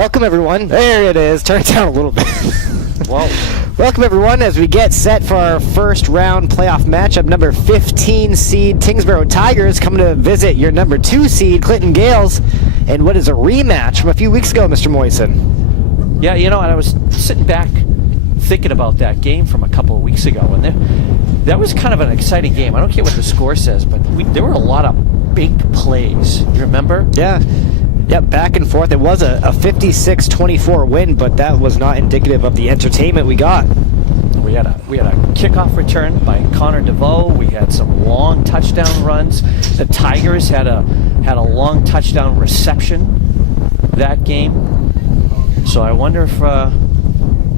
Welcome, everyone. There it is. Turn it down a little bit. Whoa. Welcome, everyone, as we get set for our first round playoff matchup. Number 15 seed Tyngsborough Tigers coming to visit your number 2 seed Clinton Gales in what is a rematch from a few weeks ago, Mr. Moyson. Yeah, and I was sitting back thinking about that game from a couple of weeks ago, and that was kind of an exciting game. I don't care what the score says, but there were a lot of big plays. You remember? Yeah. Yep, back and forth. It was a 56-24 win, but that was not indicative of the entertainment we got. We had a kickoff return by Connor DeVoe. We had some long touchdown runs. The Tigers had a long touchdown reception that game. So I wonder if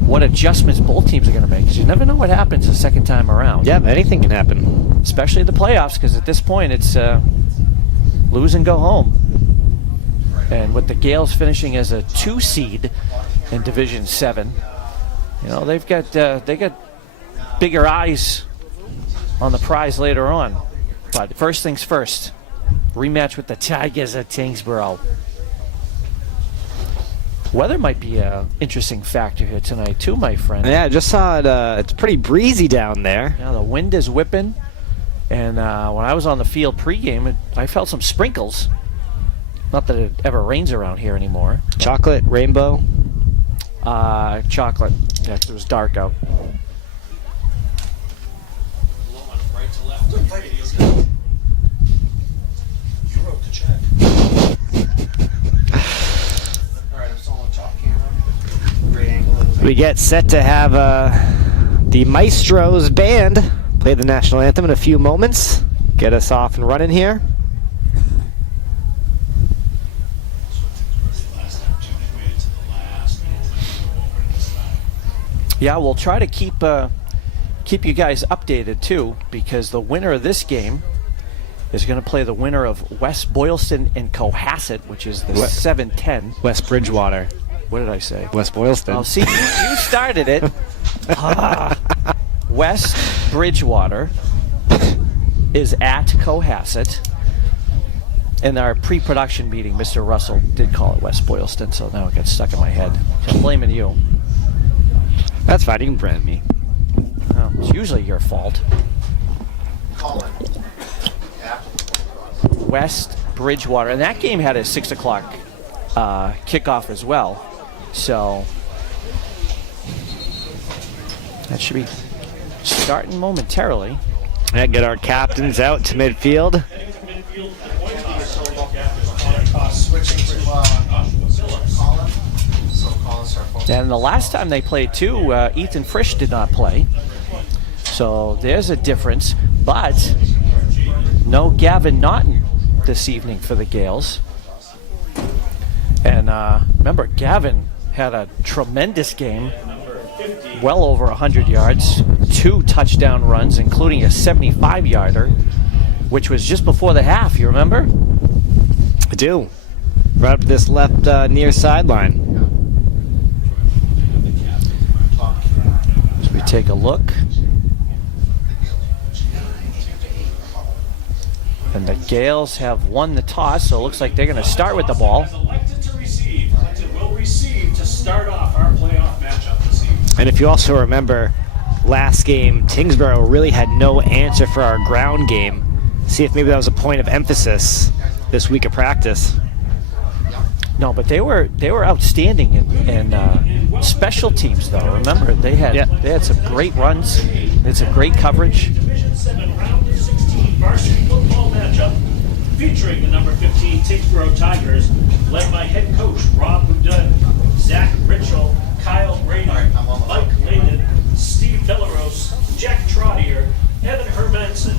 what adjustments both teams are going to make, because you never know what happens the second time around. Yeah, anything can happen. Especially the playoffs, because at this point it's lose and go home. And with the Gales finishing as a 2 seed in Division 7, they got bigger eyes on the prize later on. But first things first, rematch with the Tigers at Tyngsborough. Weather might be an interesting factor here tonight too, my friend. Yeah, I just saw it. It's pretty breezy down there. Yeah, the wind is whipping. And when I was on the field pregame, I felt some sprinkles. Not that it ever rains around here anymore. Chocolate, rainbow? Chocolate. Yeah, 'cause it was dark out. You wrote the check. Alright, it's all on top camera. Great angle. We get set to have the Maestros band play the national anthem in a few moments. Get us off and running here. Yeah, we'll try to keep you guys updated too, because the winner of this game is going to play the winner of West Boylston and Cohasset, which is the 7-10. West Bridgewater. What did I say? West Boylston. Oh, see, you started it. West Bridgewater is at Cohasset. In our pre-production meeting, Mr. Russell did call it West Boylston, so now it got stuck in my head. So I'm blaming you. That's fine. You can brand me. Oh, it's usually your fault. West Bridgewater. And that game had a 6 o'clock kickoff as well. So that should be starting momentarily. Yeah, get our captains out to midfield. Switching to Colin. So Colin start. And the last time they played too, Ethan Frisch did not play. So there's a difference. But no Gavin Naughton this evening for the Gales. And remember, Gavin had a tremendous game. Well over 100 yards. 2 touchdown runs, including a 75-yarder, which was just before the half, you remember? I do. Right up this left near sideline. As we take a look. And the Gales have won the toss, so it looks like they're going to start with the ball. Elected to receive. Clinton will receive to start off our playoff matchup this evening. And if you also remember, last game, Tyngsborough really had no answer for our ground game. See if maybe that was a point of emphasis this week of practice. No, but they were outstanding in special teams, though. Remember, they had some great runs. They had some great coverage. Division 7 round of 16 varsity football matchup featuring the number 15 Tyngsborough Tigers, led by head coach Rob Houdin, Zach Ritchell, Kyle Brady, Mike Layden, Steve Delaros, Jack Trottier, Evan Hermanson,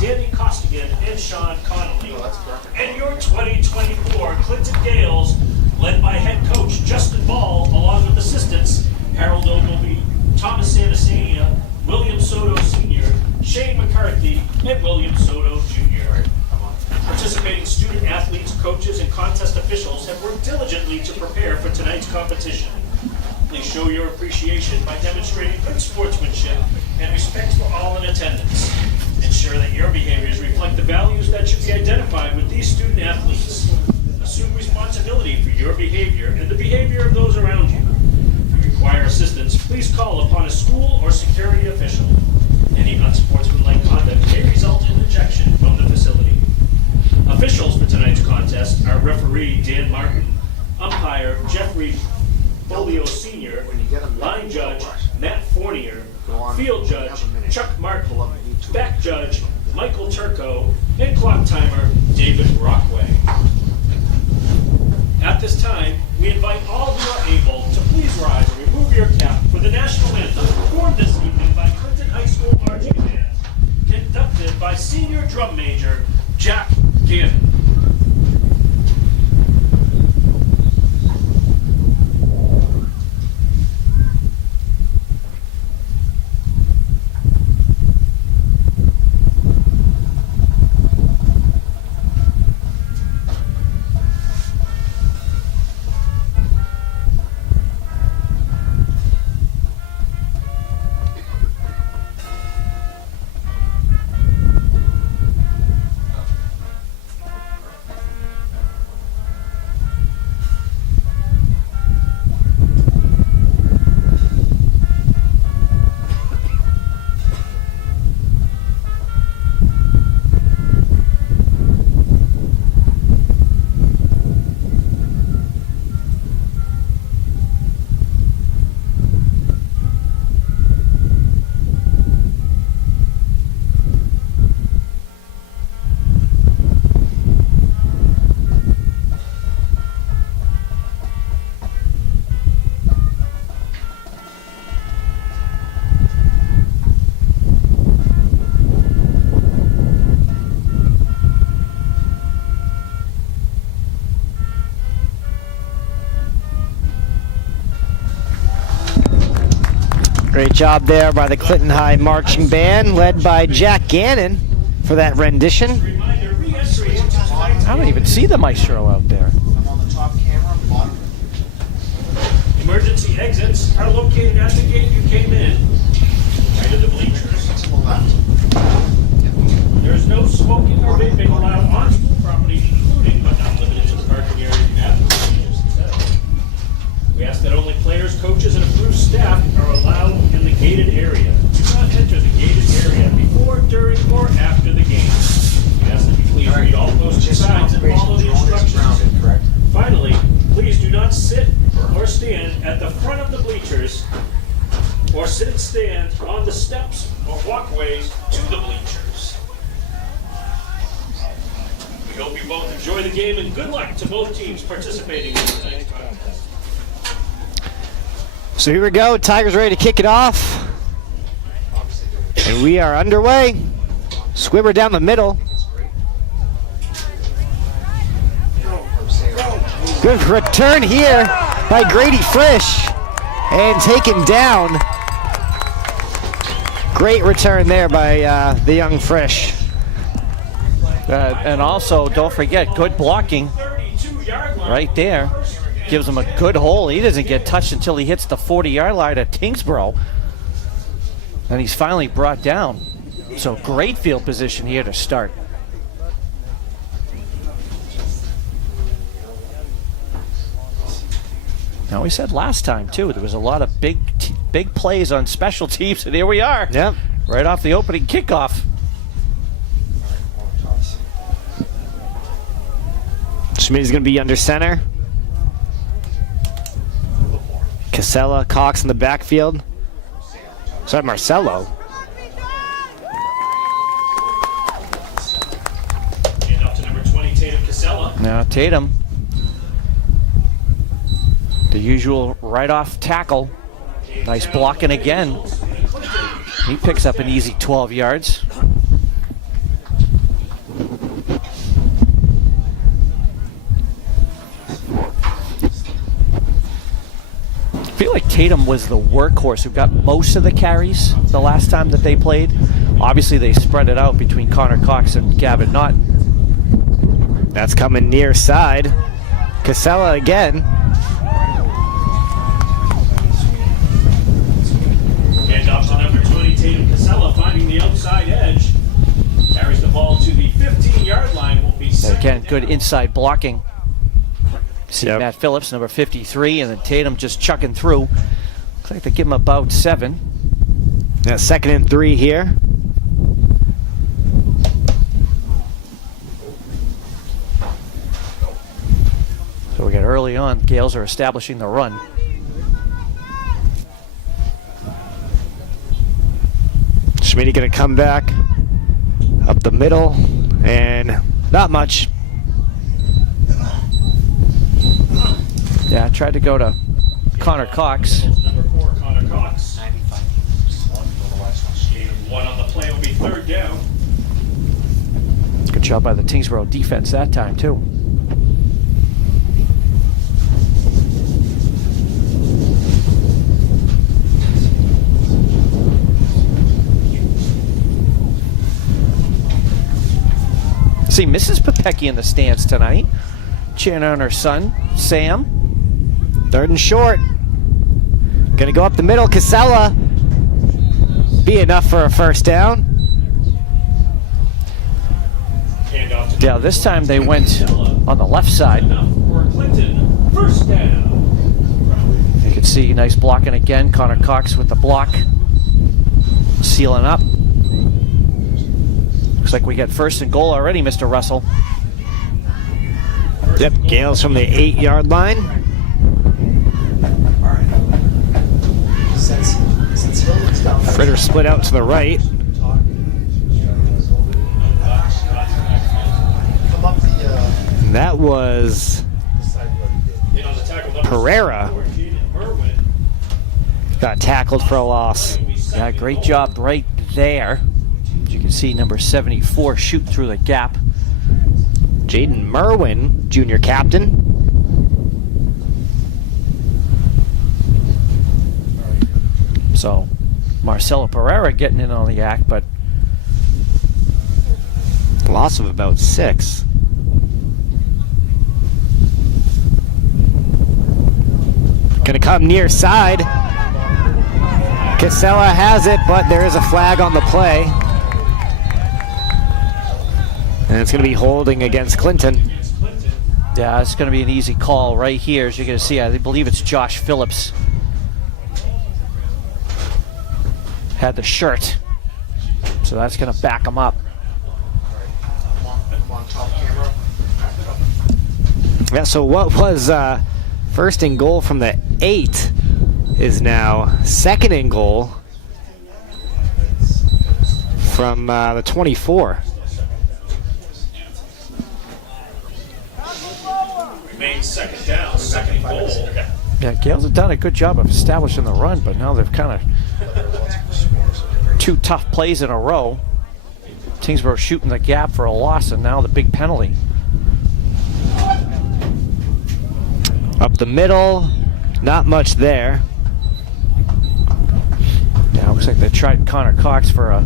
Danny Costigan, and Sean Connolly. And your 2024 Clinton Gales, led by head coach Justin Ball, along with assistants Harold Ogilvie, Thomas Sanasania, William Soto Sr., Shane McCarthy, and William Soto Jr. Participating student athletes, coaches, and contest officials have worked diligently to prepare for tonight's competition. Please show your appreciation by demonstrating good sportsmanship and respect for all in attendance. Ensure that your behaviors reflect the values that should be identified with these student athletes. assume responsibility for your behavior and the behavior of those around you. If you require assistance, please call upon a school or security official. Any unsportsmanlike conduct may result in ejection from the facility. Officials for tonight's contest are referee Dan Martin, umpire Jeffrey Bolio Sr., line judge Matt Fournier, field judge Chuck Martin, back judge Michael Turco, and clock timer David Rockway. At this time, we invite all who are able to please rise and remove your cap for the national anthem performed this evening by Clinton High School Marching Band, conducted by Senior Drum Major Jack Gannon. Great job there by the Clinton High Marching Band, led by Jack Gannon for that rendition. Reminder, re-entry into tonight's I don't even see the maestro out there. I'm on the top camera, bottom. emergency exits are located at the gate you came in, right of the bleachers. To the left. There is no smoking or vaping allowed on school property, including but not limited to the parking area at the bleachers, etc. We ask that only players, coaches, and approved staff are allowed in the gated area. Do not enter the gated area before, during, or after the game. We ask that you please read all posted signs and follow the instructions. Correct. Finally, please do not sit or stand at the front of the bleachers or sit and stand on the steps or walkways to the bleachers. We hope you both enjoy the game and good luck to both teams participating in tonight's contest. So here we go, Tigers ready to kick it off. And we are underway. Squibber down the middle. Good return here by Grady Frisch. And taken down. Great return there by the young Frisch. And also, don't forget, good blocking 32-yard line. right there. Gives him a good hole. He doesn't get touched until he hits the 40-yard line at Tyngsborough. And he's finally brought down. So great field position here to start. Now, we said last time, too, there was a lot of big plays on special teams, and here we are. Yep. Right off the opening kickoff. Schmidt's going to be under center. Casella, Cox in the backfield. Sorry, Marcelo. And up to number 20, Tatum Casella. Now, Tatum. The usual right-off tackle. Nice blocking again. He picks up an easy 12 yards. I feel like Tatum was the workhorse who got most of the carries the last time that they played. Obviously, they spread it out between Connor Cox and Gavin Naughton. That's coming near side. Casella again. And off to number 20, Tatum Casella, finding the outside edge. Carries the ball to the 15-yard line. Will be second Again, good down. inside blocking. See Yep. Matt Phillips, number 53, and then Tatum just chucking through. Looks like they give him about 7. Yeah, 2nd and 3 here. So we got early on, Gales are establishing the run. Schmitty going to come back up the middle, and not much. Yeah, I tried to go to Connor Cox. Number 4, Connor Cox. And one on the play will be 3rd down. Good job by the Tyngsborough defense that time, too. See Mrs. Popecki in the stands tonight, cheering on her son, Sam. 3rd and short. Gonna go up the middle. Casella. Be enough for a 1st down. Handoff to Yeah, this time they went on the left side. enough for Clinton. 1st down. You can see nice blocking again. Connor Cox with the block. Sealing up. Looks like we got 1st and goal already, Mr. Russell. Yep, Gales from the 8-yard line. All right. Since Hilton's down there. Fritter split out to the right. Come up the And that was side road. In on the tackle, number Pereira. 14, Merwin. Got tackled for a loss. Yeah, great job right there. As you can see, number 74 shoot through the gap. Jaden Merwin, junior captain. So Marcelo Pereira getting in on the act, but Loss of about 6. Gonna come near side. Casella has it, but there is a flag on the play. And it's going to be holding against Clinton. yeah, it's going to be an easy call right here. As you're going to see, I believe it's Josh Phillips. Had the shirt. So that's going to back him up. One top camera. Yeah, so what was 1st and goal from the 8 is now 2nd and goal from the 24. Remains 2nd down, 2nd goal. Yeah, Gales have done a good job of establishing the run, but now they've kind of 2 tough plays in a row. Tyngsborough shooting the gap for a loss, and now the big penalty. Up the middle, not much there. Yeah, looks like they tried Connor Cox for a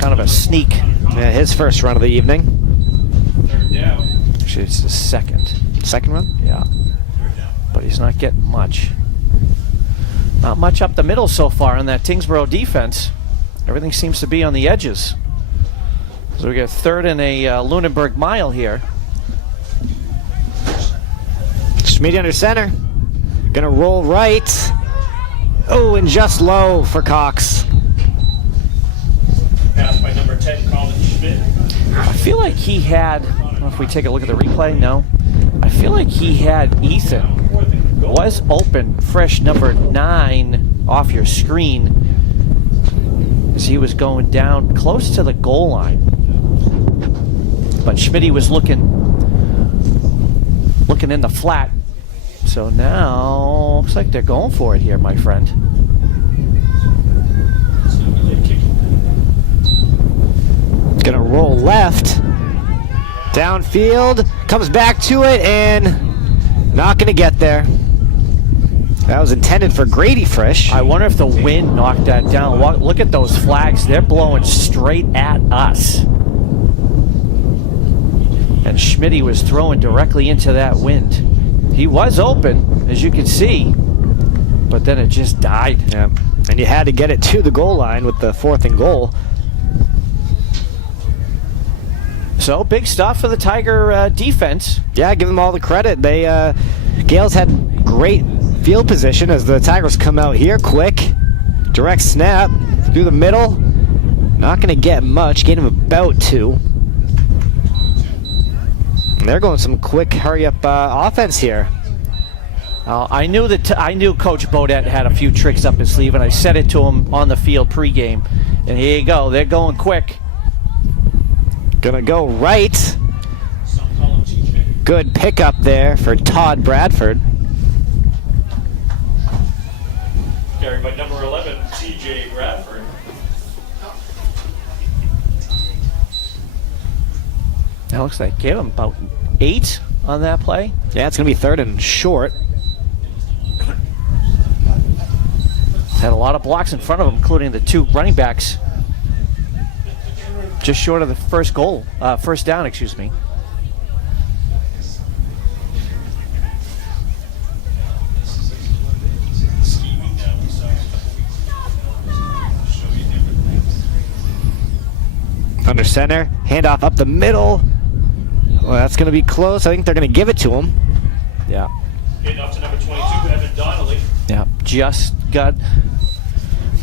kind of a sneak. Yeah, his first run of the evening. 3rd down. Actually, it's the second. 2nd run? Yeah. But he's not getting much. Not much up the middle so far in that Tyngsborough defense. Everything seems to be on the edges. So we got 3rd and a Lunenburg mile here. Schmidt under center. Gonna roll right. Oh, and just low for Cox. Pass by number 10, Colin Schmidt. I feel like he had, I don't know if we take a look at the replay, no. I feel like he had Ethan was open, fresh number 9 off your screen as he was going down close to the goal line. But Schmitty was looking in the flat. So now looks like they're going for it here, my friend. Gonna roll left. Downfield. Comes back to it and not gonna get there. That was intended for Grady Frisch. I wonder if the wind knocked that down. Look at those flags. They're blowing straight at us. And Schmitty was throwing directly into that wind. He was open, as you can see, but then it just died. Yeah. And you had to get it to the goal line with the 4th and goal. So big stuff for the Tiger defense. Yeah, give them all the credit. They Gales had great field position as the Tigers come out here quick. Direct snap through the middle. Not going to get much. Gain him about 2. And they're going some quick hurry-up offense here. I knew Coach Bodette had a few tricks up his sleeve, and I said it to him on the field pregame. And here you go. They're going quick. Gonna go right. Good pickup there for Todd Bradford. Carried by number 11, TJ Bradford. That looks like gave him about 8 on that play. Yeah, it's gonna be 3rd and short. Had a lot of blocks in front of him, including the 2 running backs. Just short of the first down, excuse me. Under center, handoff up the middle. Well, that's going to be close. I think they're going to give it to him. Yeah. Getting up to number 22, Evan Donnelly. Yeah, just got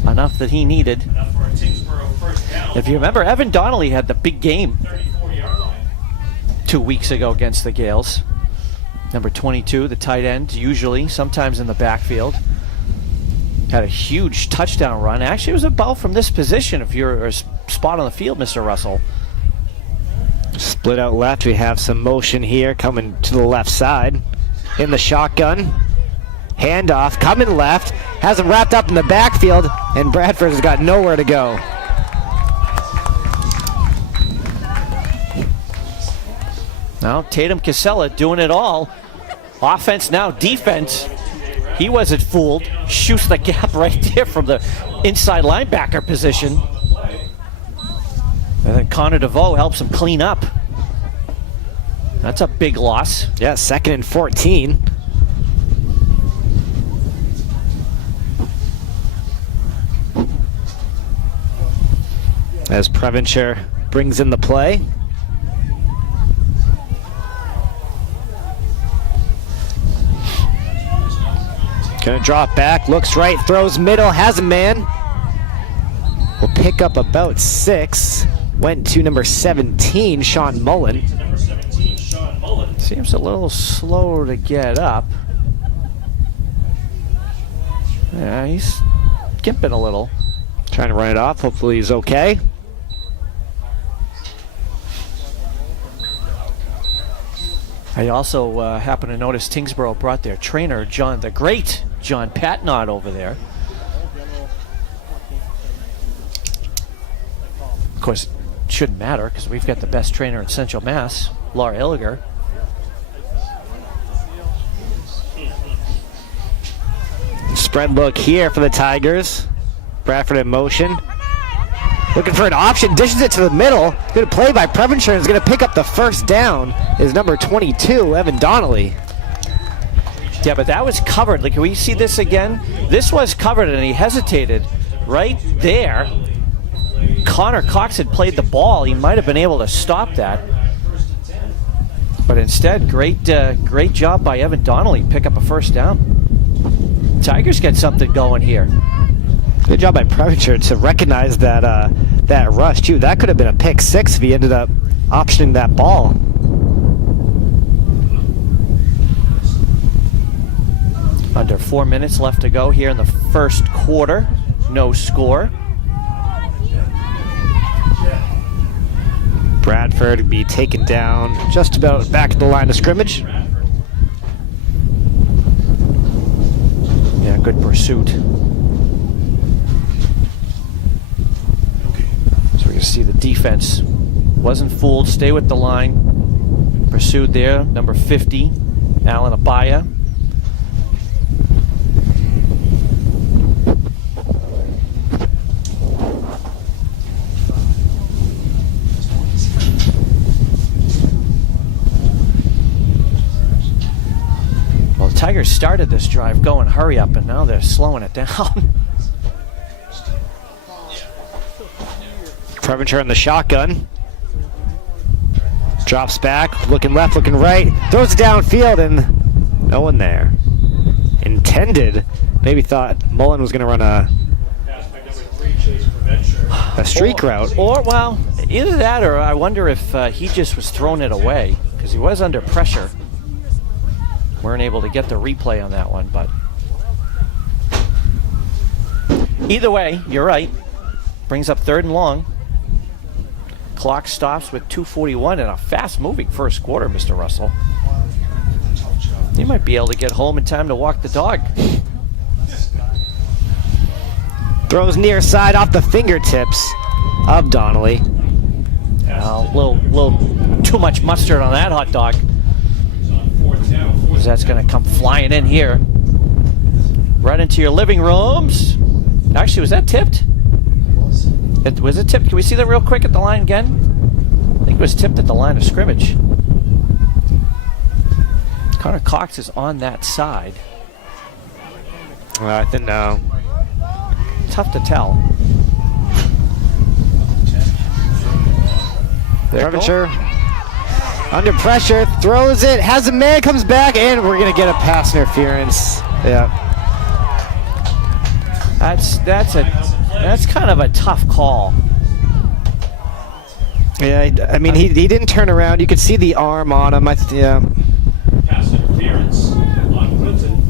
enough that he needed. Enough for a Tyngsborough first down. If you remember, Evan Donnelly had the big game 34-yard line. 2 weeks ago against the Gales. Number 22, the tight end, usually, sometimes in the backfield. Had a huge touchdown run. Actually, it was about from this position if you're a spot on the field, Mr. Russell. Split out left. We have some motion here coming to the left side. In the shotgun. Handoff, coming left. Has him wrapped up in the backfield, and Bradford has got nowhere to go. Now, Tatum Casella doing it all. Offense now, defense. He wasn't fooled. Shoots the gap right there from the inside linebacker position. And then Connor DeVoe helps him clean up. That's a big loss. Yeah, 2nd and 14. As Preventure brings in the play. Gonna drop back, looks right, throws middle, has a man. Will pick up about 6. Went to number 17, Sean Mullen. Number 17, Sean Mullen. Seems a little slower to get up. Yeah, he's gimping a little. Trying to run it off, hopefully he's okay. I also happen to notice Tyngsborough brought their trainer, the great John Patnod, over there. Of course, it shouldn't matter because we've got the best trainer in Central Mass, Laura Illiger. Spread look here for the Tigers. Bradford in motion. Looking for an option, dishes it to the middle. Good play by Preventure, is going to pick up the first down. Is number 22, Evan Donnelly. Yeah, but that was covered. Like, can we see this again? This was covered, and he hesitated right there. Connor Cox had played the ball. He might have been able to stop that. But instead, great job by Evan Donnelly. Pick up a first down. Tigers get something going here. Good job by Preventure to recognize that that rush, too. That could have been a pick 6 if he ended up optioning that ball. Under 4 minutes left to go here in the first quarter. No score. Bradford be taken down just about back at the line of scrimmage. Yeah, good pursuit. So we can see the defense wasn't fooled. Stay with the line. Pursued there. Number 50, Alan Abaya. Well, the Tigers started this drive going hurry up, and now they're slowing it down. Preventure in the shotgun. Drops back, looking left, looking right, throws it downfield, and no one there. Intended, maybe thought Mullen was going to run a streak route. Or, well, either that or I wonder if he just was throwing it away because he was under pressure. Weren't able to get the replay on that one, but either way, you're right. Brings up 3rd and long. Clock stops with 2:41 in a fast-moving first quarter, Mr. Russell. You might be able to get home in time to walk the dog. Throws near side off the fingertips of Donnelly. A little too much mustard on that hot dog. That's going to come flying in here. Right into your living rooms. Actually, was that tipped? Was it tipped? Can we see that real quick at the line again? I think it was tipped at the line of scrimmage. Connor Cox is on that side. I think no. Tough to tell. Derbyshire under pressure, throws it, has a man, comes back, and we're going to get a pass interference. Yeah. That's kind of a tough call. Yeah, I mean, he didn't turn around. You could see the arm on him. Yeah. Pass interference on Clinton.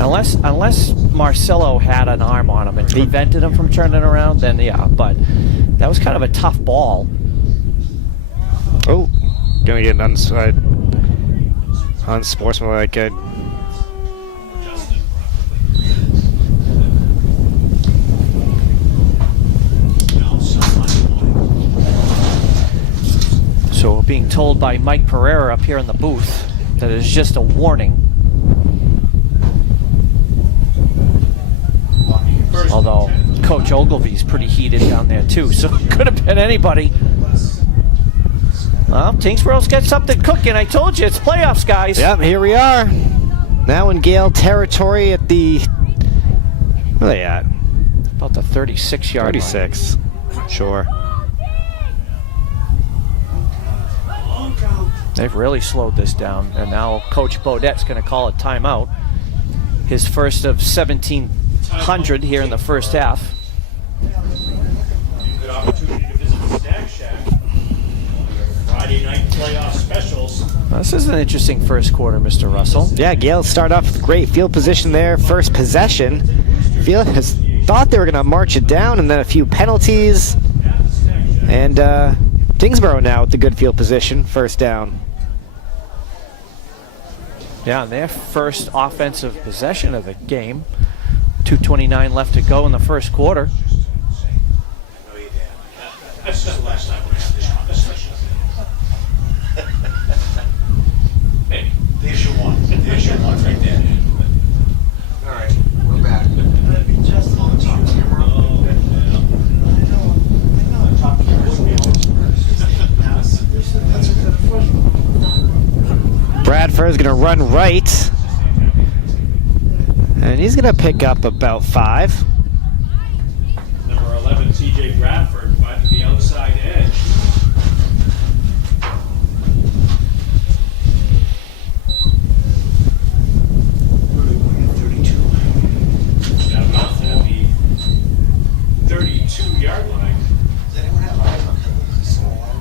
Unless Marcelo had an arm on him and prevented him from turning around, then yeah, but that was kind of a tough ball. Oh, gonna get unsportsmanlike. So we're being told by Mike Pereira up here in the booth that it's just a warning. Although Coach Ogilvy's pretty heated down there too, so it could have been anybody. Well, Tyngsborough's got something cooking. I told you, it's playoffs, guys. Yep, here we are. Now in Gale territory at the... Where are they at? About the 36-yard line. 36. Sure. They've really slowed this down, and now Coach Baudette's going to call a timeout. His first of 1,700 here in the first half. Good opportunity to visit the Snack Shack. Friday night playoff specials. This is an interesting first quarter, Mr. Russell. Yeah, Gale start off with great field position there. First possession. Field has thought they were going to march it down, and then a few penalties. And Tyngsborough now with the good field position. First down. Yeah, their first offensive possession of the game. 2:29 left to go in the first quarter. This is the last time we're having this conversation. Maybe. There's your one. There's your one right there. All right, we're back. Just on the top camera. Top camera. Bradford's going to run right. And he's going to pick up about 5. Number 11, TJ Bradford, finding the outside edge. Got about at the 32-yard line. Does anyone have eyes on him? He's still alive?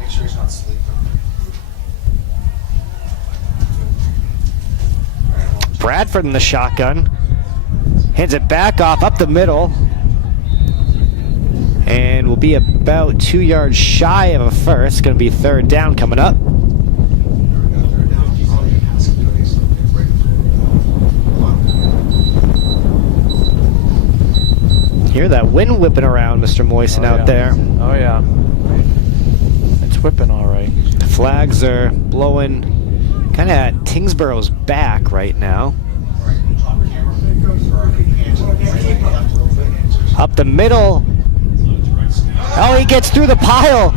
Make sure he's not sleeping. Bradford in the shotgun. Hands it back off up the middle. And will be about 2 yards shy of a first. Going to be third down coming up. Hear that wind whipping around, Mr. Moisten, out there. Oh, yeah. It's whipping all right. The flags are blowing kind of at Tyngsborough's back right now. Up the middle. Oh, he gets through the pile.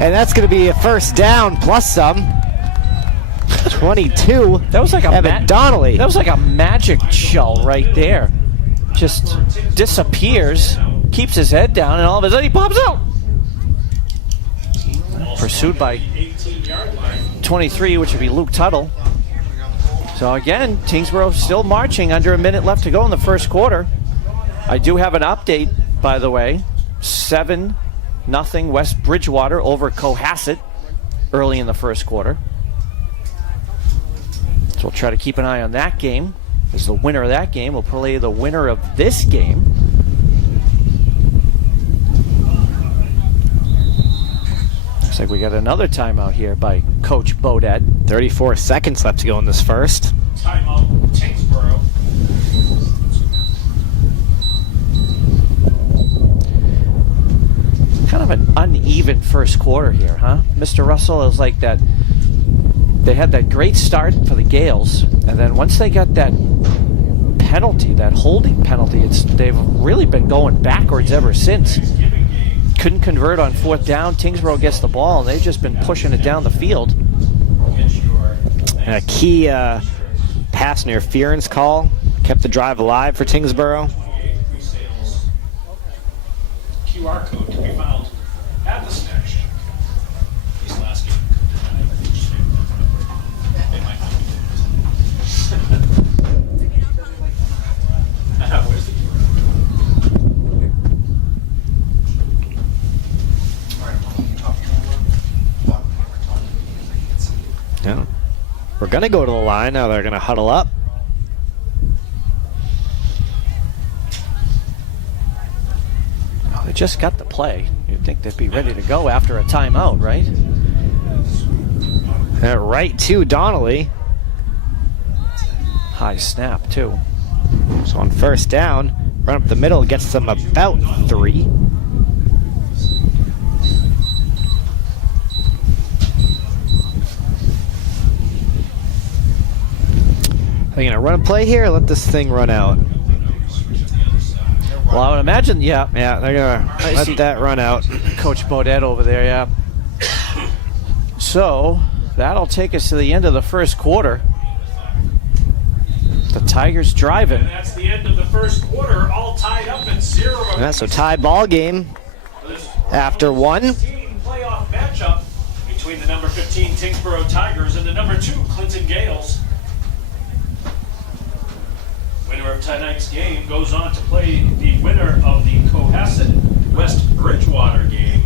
And that's going to be a first down plus some. 22. That was like a Evan Donnelly. That was like a magic show right there. Just disappears. keeps his head down, and all of a sudden he pops out. Pursued by 18-yard line. 23, which would be Luke Tuttle. So again, Tyngsborough still marching, under a minute left to go in the first quarter. I do have an update, by the way. 7-0 West Bridgewater over Cohasset early in the first quarter. So we'll try to keep an eye on that game. As the winner of that game will play the winner of this game. Looks like we got another timeout here by Coach Bodette. 34 seconds left to go in this first. Timeout, Tyngsborough. Kind of an uneven first quarter here, huh? Mr. Russell, it was like that. They had that great start for the Gales, and then once they got that penalty, that holding penalty, they've really been going backwards ever since. Couldn't convert on fourth down. Tyngsborough gets the ball, and they've just been pushing it down the field. And a key pass interference call kept the drive alive for Tyngsborough. QR code can be found at the snack shack. These last games they might not be Where's the Yeah. We're going to go to the line. Now they're going to huddle up. Oh, they just got the play. You'd think they'd be ready to go after a timeout, right? Right to Donnelly. High snap, too. So on first down, run up the middle, gets them about 3. Are they going to run a play here or let this thing run out? Well, I would imagine, yeah. Yeah, they're going to let that run out. Coach Bodette over there, yeah. So, that'll take us to the end of the first quarter. The Tigers driving. And that's the end of the first quarter, all tied up at 0. Yeah, so tie ball game after 1. Playoff matchup between the number 15 Tyngsborough Tigers and the number 2 Clinton Gales. Winner of tonight's game goes on to play the winner of the Cohasset West Bridgewater game.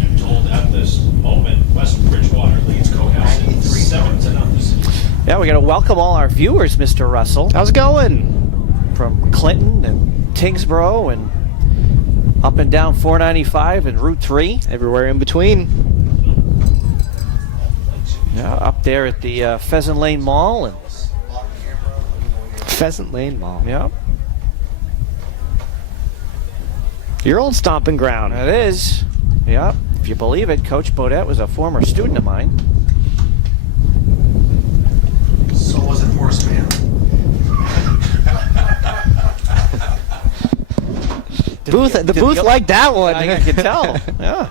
I'm told at this moment, West Bridgewater leads Cohasset 7-0. Yeah, we got to welcome all our viewers, Mr. Russell. How's it going? From Clinton and Tyngsborough and up and down 495 and Route 3. Everywhere in between. Yeah, up there at the Pheasant Lane Mall. And Pheasant Lane Mall. yeah, Your old stomping ground. it is. Yeah, if you believe it, Coach Bodette was a former student of mine. So was it Horseman. The booth liked that one. I can tell. Yeah.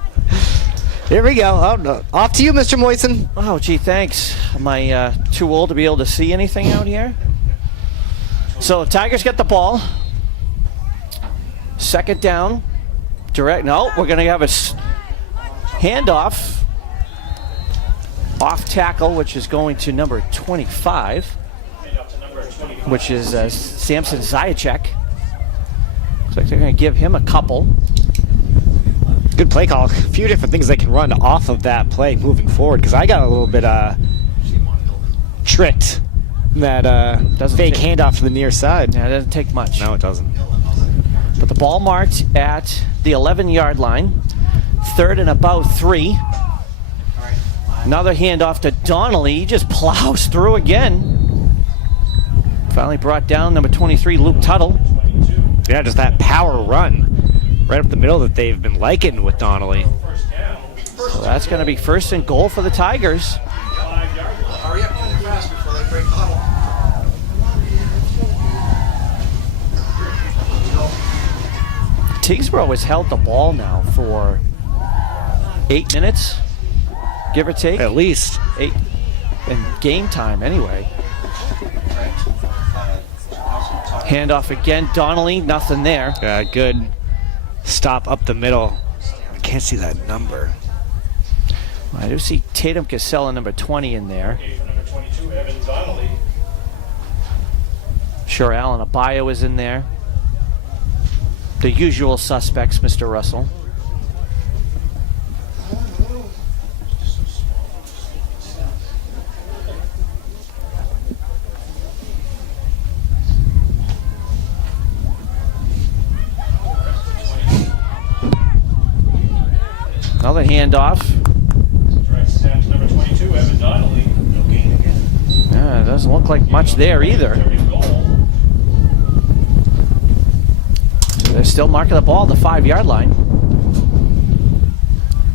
Here we go. Oh, no. Off to you, Mr. Moisen. Oh, gee, thanks. Am I too old to be able to see anything out here? So the Tigers get the ball. Second down. Direct. No, we're going to have a handoff. Off tackle, which is going to number 25, which is Samson Zayachek. Looks like they're going to give him a couple. Good play call. A few different things they can run off of that play moving forward, because I got a little bit tricked. That fake handoff to the near side. Yeah, it doesn't take much. No, it doesn't. But the ball marked at the 11-yard line. 3rd and about 3. Another handoff to Donnelly. He just plows through again. Finally brought down number 23, Luke Tuttle. Yeah, just that power run right up the middle that they've been liking with Donnelly. So that's going to be 1st and goal for the Tigers. Hurry up, move fast before they break huddle. Tyngsborough has held the ball now for 8 minutes, give or take. At least. 8 in game time anyway. Handoff again. Donnelly, nothing there. Good stop up the middle. I can't see that number. I do see Tatum Casella, number 20, in there. Number 22, Evan Donnelly. Sure, Alan Abayo is in there. The usual suspects, Mr. Russell. Another handoff. Direct snap to number 22, Evan Donnelly. No gain again. It doesn't look like much there either. Third goal. They're still marking the ball at the 5-yard line.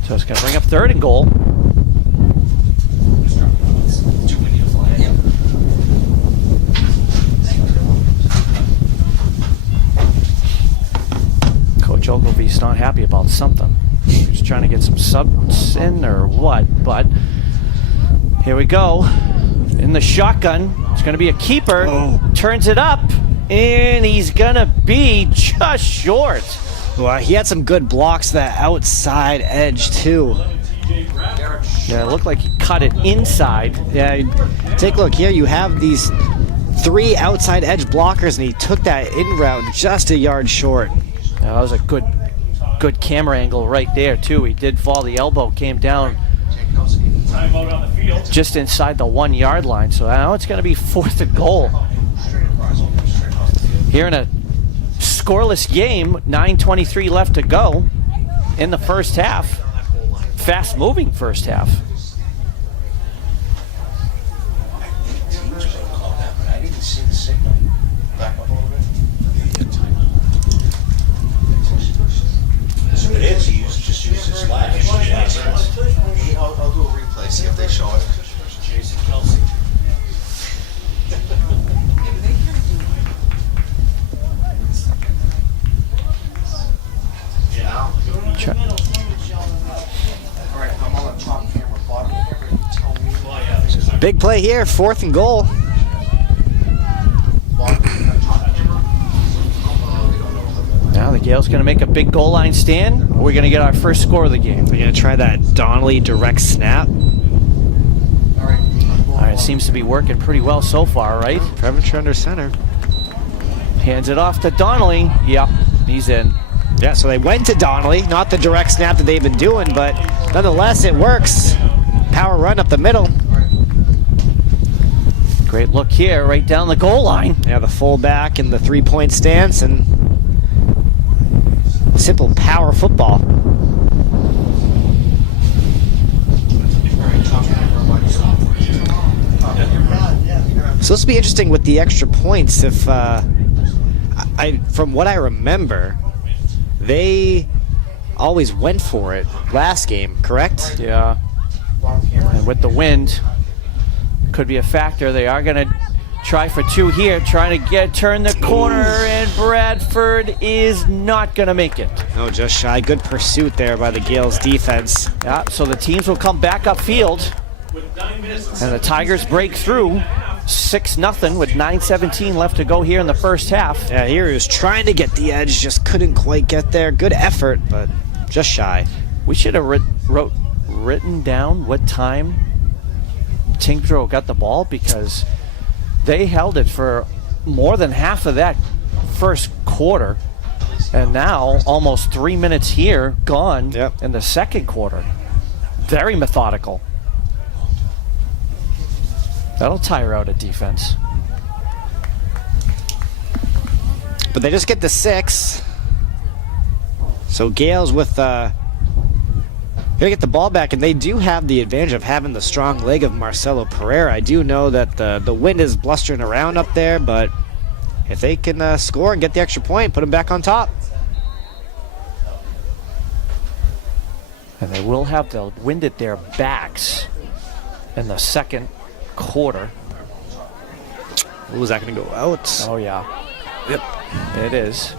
So it's going to bring up 3rd and goal. Too many to fly. Coach Ogilvy's not happy about something. He's trying to get some subs in or what, but here we go. In the shotgun, it's going to be a keeper. Turns it up, and he's going to be just short. Well, he had some good blocks that outside edge too. Yeah, it looked like he cut it inside. Yeah, take a look here. You have these 3 outside edge blockers, and he took that in route just a yard short. That was a good camera angle right there too. He did fall. The elbow came down Timeout on the field. just inside the 1-yard line. So now it's going to be 4th and goal. Here in a scoreless game, 9:23 left to go in the first half. Fast-moving first half. I didn't see the signal. Back up a little bit. It is. He just used his flash. I'll do a replay, see if they show it. Jason Kelsey. Yeah. Check. All right, I'm on the top camera, bottom camera. You tell me. Well, yeah, because I'm Big play here, 4th and goal. Bottom camera, top camera. We don't know. Now the Gale's going to make a big goal line stand. We're going to get our first score of the game. We're going to try that Donnelly direct snap. All right. All right, seems to be working pretty well so far, right? Premature under center. Hands it off to Donnelly. Yep, he's in. Yeah, so they went to Donnelly, not the direct snap that they've been doing, but nonetheless, it works. Power run up the middle. Great look here, right down the goal line. Yeah, the fullback in the 3-point stance, and simple power football. So this will be interesting with the extra points. If from what I remember, they always went for it last game, correct? Yeah. And with the wind, could be a factor. They are going to try for 2 here, trying to turn the corner, and Bradford is not going to make it. No, just shy. Good pursuit there by the Gales defense. Yeah, so the teams will come back upfield, with 9 minutes. and the Tigers break through 6-0 with 9:17 left to go here in the first half. Yeah, here he was trying to get the edge, just couldn't quite get there. Good effort, but just shy. We should have written down what time Tyngsborough got the ball, because they held it for more than half of that first quarter, and now almost 3 minutes here gone in the second quarter. Very methodical. That'll tire out a defense. But they just get the 6. So Gales with gonna get the ball back, and they do have the advantage of having the strong leg of Marcelo Pereira. I do know that the wind is blustering around up there, but if they can score and get the extra point, put them back on top. And they will have the wind at their backs in the second quarter. Ooh, is that going to go out? Oh, yeah. Yep. It is.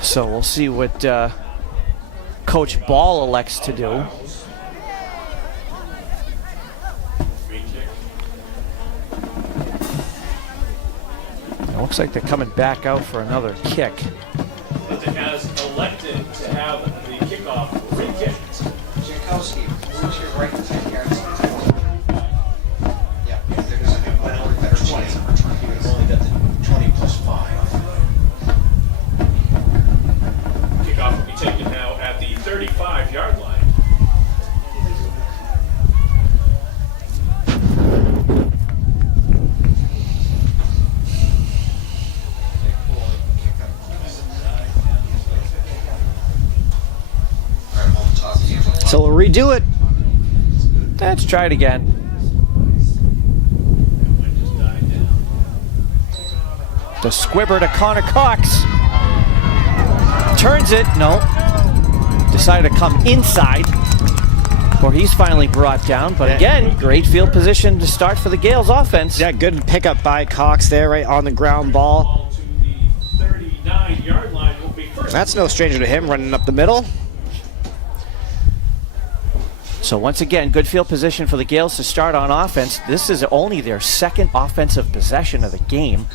So we'll see what Coach Ball elects to do. Looks like they're coming back out for another kick. Clinton has elected to have the kickoff re-kicked. Jankowski, move to your right 10 yards. Yeah, there doesn't have a better chance of returning. You've only got the 20 plus 5. Kickoff will be taken now at the 35-yard line. So we'll redo it. Let's try it again. The squibber to Connor Cox. Turns it. No. Decided to come inside. Or he's finally brought down. But again, great field position to start for the Gales offense. Yeah, good pickup by Cox there, right on the ground ball. To the 39-yard line will be first. That's no stranger to him, running up the middle. So once again, good field position for the Gales to start on offense. This is only their second offensive possession of the game,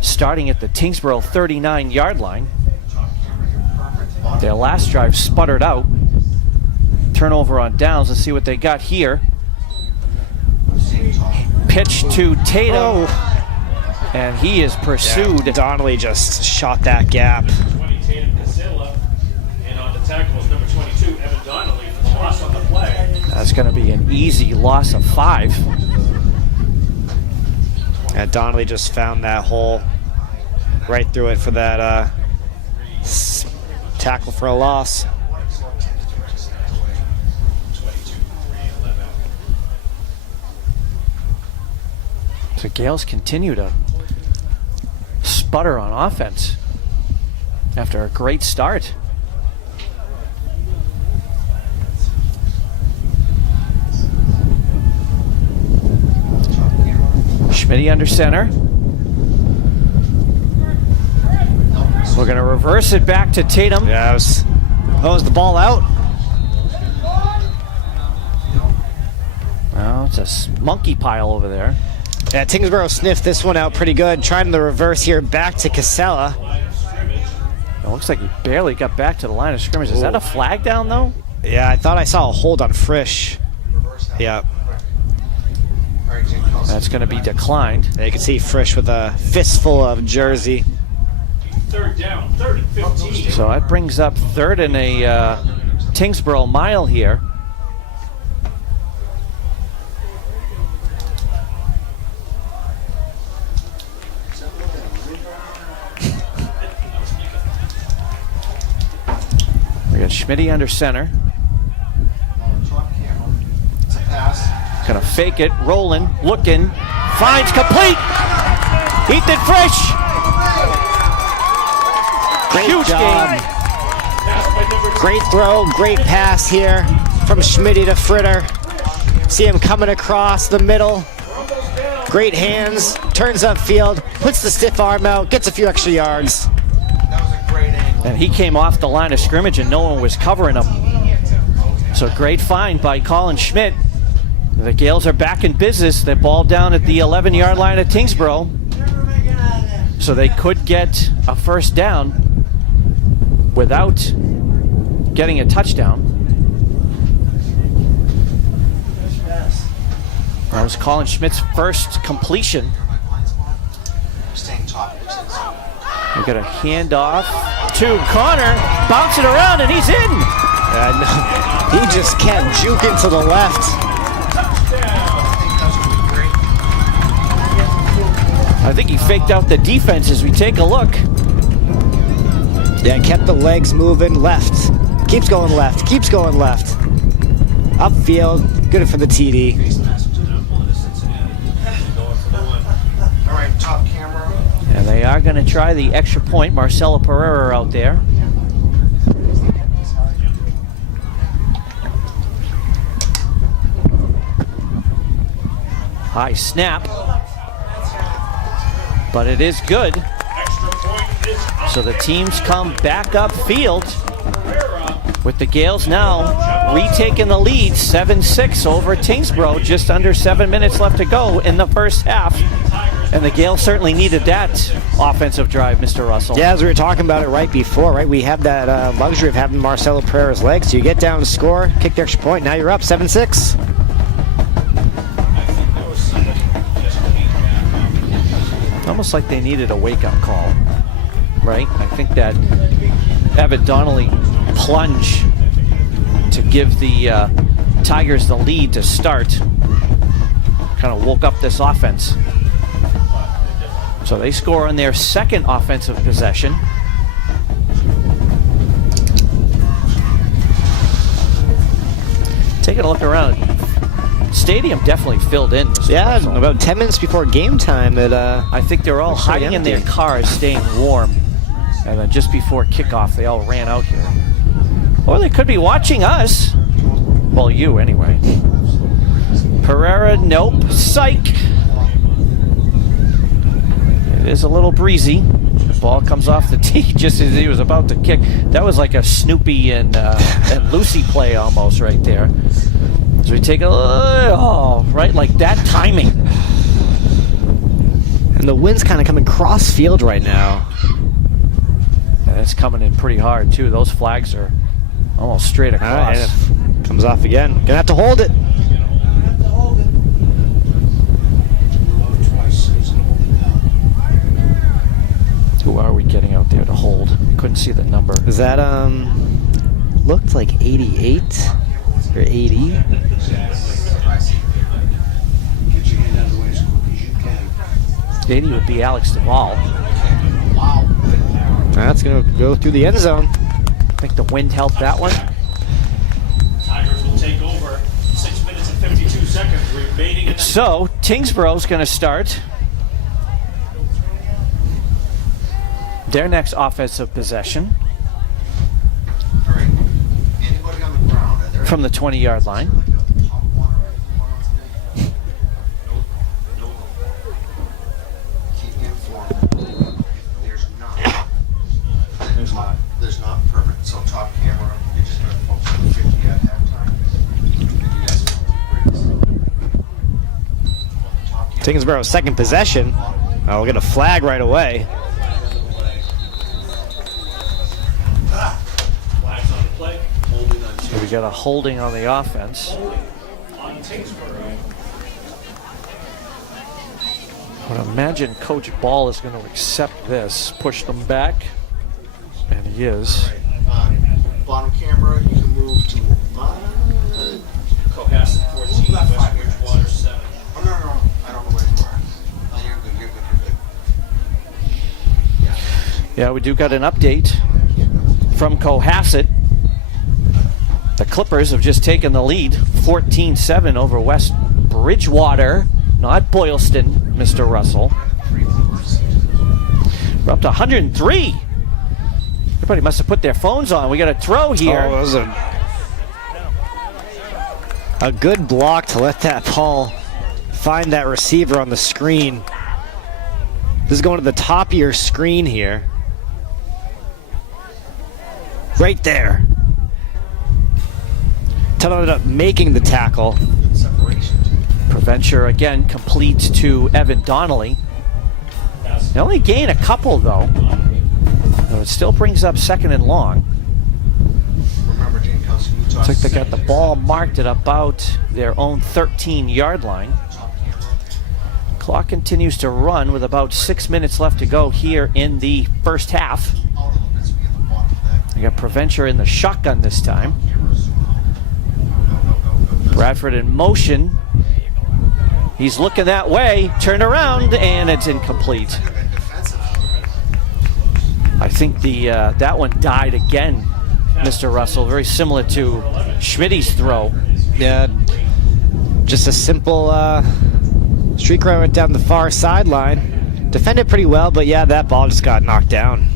starting at the Tyngsborough 39-yard line. Their last drive sputtered out. Turnover on downs. Let's see what they got here. Pitch to Tatum. And he is pursued. Yeah, Donnelly just shot that gap. 20 Tatum Casilla, and on the tackle is number 22 Evan Donnelly for the loss on the play. That's going to be an easy loss of 5. And Donnelly just found that hole right through it for that tackle for a loss. So Gales continue to sputter on offense after a great start. Schmitty under center. We're going to reverse it back to Tatum. Yeah, was the ball out? Oh, it's a monkey pile over there. Yeah, Tyngsborough sniffed this one out pretty good. Trying the reverse here back to Casella. It looks like he barely got back to the line of scrimmage. Is that a flag down, though? Yeah, I thought I saw a hold on Frisch. Yeah. That's going to be declined. Yeah, you can see Frisch with a fistful of jersey. Third down, 3rd and 15. So that brings up 3rd and a Tyngsborough mile here. We got Schmitty under center. Gonna fake it, rolling, looking, finds complete. Ethan Frisch. Great Huge job. game. Great throw, great pass here from Schmitty to Fritter. See him coming across the middle. Great hands, turns upfield, puts the stiff arm out, gets a few extra yards. That was a great angle. And he came off the line of scrimmage and no one was covering him. So great find by Colin Schmidt. The Gales are back in business. They ball down at the 11-yard line at Tyngsborough. So they could get a first down without getting a touchdown. That was Colin Schmidt's first completion. Staying top. We got a handoff to Connor, bouncing around, and he's in. He just kept juking to the left. I think he faked out the defense as we take a look. Yeah, kept the legs moving left. Keeps going left, keeps going left. Upfield, good for the TD. All right, top camera. And they are going to try the extra point. Marcelo Pereira out there. High snap. But it is good. Extra point is up. So the teams come back upfield with the Gales now retaking the lead, 7-6 over Tyngsborough. Just under 7 minutes left to go in the first half. And the Gales certainly needed that offensive drive, Mr. Russell. Yeah, as we were talking about it right before, right? We have that luxury of having Marcelo Pereira's legs. So you get down, score, kick the extra point. Now you're up 7-6. Almost like they needed a wake-up call, right? I think that Evan Donnelly plunge to give the Tigers the lead to start kind of woke up this offense. So they score on their second offensive possession. Taking a look around, stadium definitely filled in. Mr. Yeah, Russell. about 10 minutes before game time, I think they're all hiding in their cars, staying warm. And then just before kickoff, they all ran out here. Or they could be watching us. Well, you anyway. Pereira, nope. Psych. It is a little breezy. The ball comes off the tee just as he was about to kick. That was like a Snoopy and Lucy play almost right there. So we take a right, like that timing. and the wind's kind of coming cross field right now. And it's coming in pretty hard too. Those flags are almost straight across. All right, and it comes off again. Gonna have to hold it. Who are we getting out there to hold? Couldn't see the number. Is that looked like 88 or 80? Get your hand out of the way as quick as you can. 80 would be Alex Duvall. That's gonna go through the end zone. I think the wind helped that one. Tigers will take over. 6 minutes and 52 seconds remaining. So Tyngsborough's going to start their next offensive possession All right. Anybody on the ground? Are there from the 20-yard line. top one or anyone else? Nope. Keep me informed. There's not. There's not. Perfect. So top camera, you just got folks on 50 at halftime. And you guys top camera. Tyngsborough's second possession. We'll get a flag right away. Flags on the play. Holding on So we got a holding on the offense. On Tyngsborough. I would imagine Coach Ball is going to accept this, push them back, and he is. bottom camera, you can move to Cohasset 14, West Bridgewater 7. Oh, no, I don't know where you are. Oh, you're good. Yeah, we do got an update from Cohasset. The Clippers have just taken the lead, 14-7 over West Bridgewater, not Boylston, Mr. Russell. We're up to 103. Everybody must have put their phones on. We got a throw here. Oh, that was a good block to let that ball find that receiver on the screen. This is going to the top of your screen here. Right there. Tuttle ended up making the tackle. Preventure again completes to Evan Donnelly. They only gain a couple though. So it still brings up second and long. Remember, Gene Kelsey, you Looks like they got the ball marked at about their own 13-yard line. Clock continues to run with about 6 minutes left to go here in the first half. We got Preventure in the shotgun this time. Bradford in motion. He's looking that way, turned around, and it's incomplete. I think the that one died again, Mr. Russell. Very similar to Schmitty's throw. Yeah, just a simple streak right down the far sideline. Defended pretty well, but yeah, that ball just got knocked down.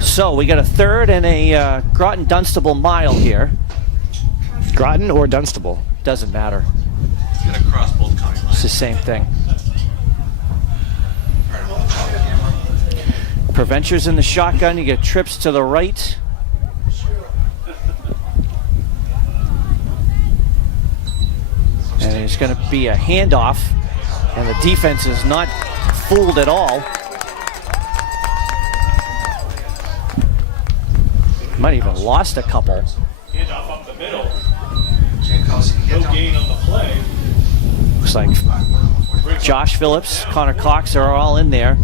So we got a third and a Groton-Dunstable mile here. Groton or Dunstable? Doesn't matter. It's gonna cross both county lines. It's the same thing. Preventure's in the shotgun. You get trips to the right. And it's going to be a handoff. And the defense is not fooled at all. Might even lost a couple. Handoff up the middle. Jankowski, No get down. gain on the play. Looks like Josh Phillips, Connor Cox are all in there.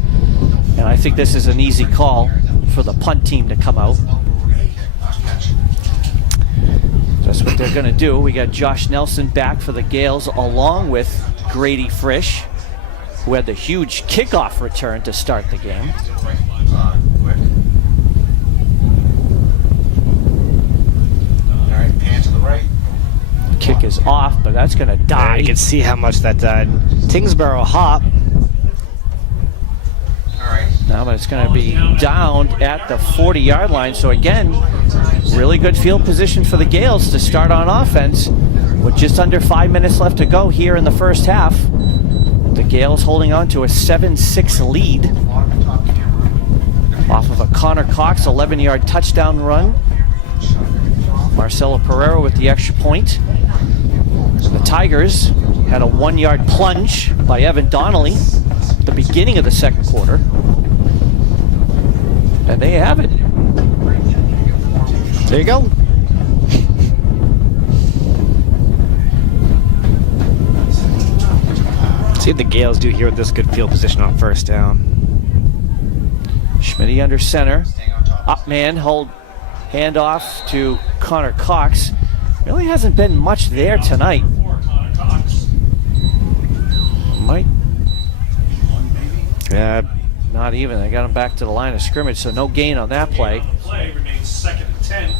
And I think this is an easy call for the punt team to come out. That's what they're going to do. We got Josh Nelson back for the Gales along with Grady Frisch, who had the huge kickoff return to start the game. Quick. All right, pan to the right. Kick is off, but that's going to die. You can see how much that died. Tyngsborough hop. All right. Now, but it's going to be down at the 40-yard line. So again, really good field position for the Gales to start on offense with just under 5 minutes left to go here in the first half. The Gales holding on to a 7-6 lead off of a Connor Cox 11-yard touchdown run. Marcelo Pereira with the extra point. The Tigers had a 1-yard plunge by Evan Donnelly at the beginning of the second quarter. And there you have it. There you go. See what the Gales do here with this good field position on first down. Schmitty under center. Up man, hand off to Connor Cox. Really hasn't been much there tonight. Connor Cox. Might Yeah, not even. They got him back to the line of scrimmage, so no gain on that play. On the play remains 2nd and 10.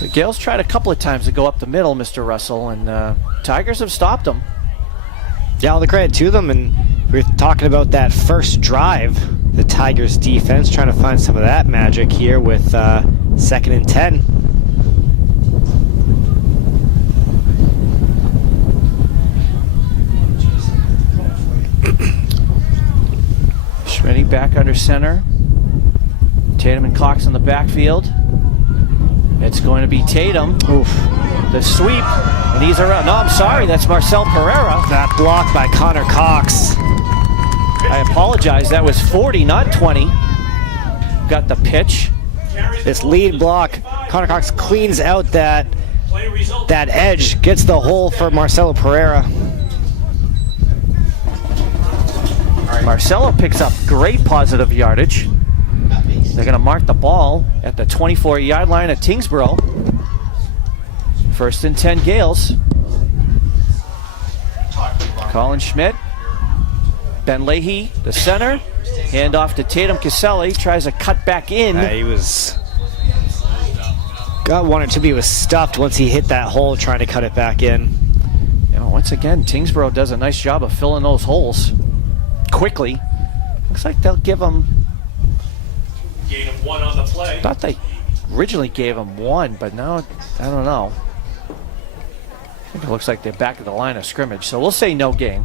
The Gales tried a couple of times to go up the middle, Mr. Russell, and Tigers have stopped them. yeah, all the credit to them. And we were talking about that first drive. The Tigers defense trying to find some of that magic here with 2nd and 10. Schmitty back under center. Tatum and Cox in the backfield. It's going to be Tatum. Oof. The sweep, and he's around. No, I'm sorry, that's Marcel Pereira. That block by Connor Cox. I apologize, that was 40, not 20. Got the pitch. This lead block, Connor Cox cleans out that Play result. edge, gets the hole for Marcelo Pereira. Marcelo picks up great positive yardage. They're going to mark the ball at the 24-yard line at Tyngsborough. 1st and 10 Gales. Colin Schmidt. Ben Leahy, the center. Hand off to Tatum Caselli. Tries a cut back in. He was... got one or two, but he was stuffed once he hit that hole trying to cut it back in. You know, once again, Tyngsborough does a nice job of filling those holes quickly. Looks like they'll give them... Gain of 1 on the play. thought they originally gave them 1, but now, I don't know. I think it looks like they're back at the line of scrimmage, so we'll say no gain.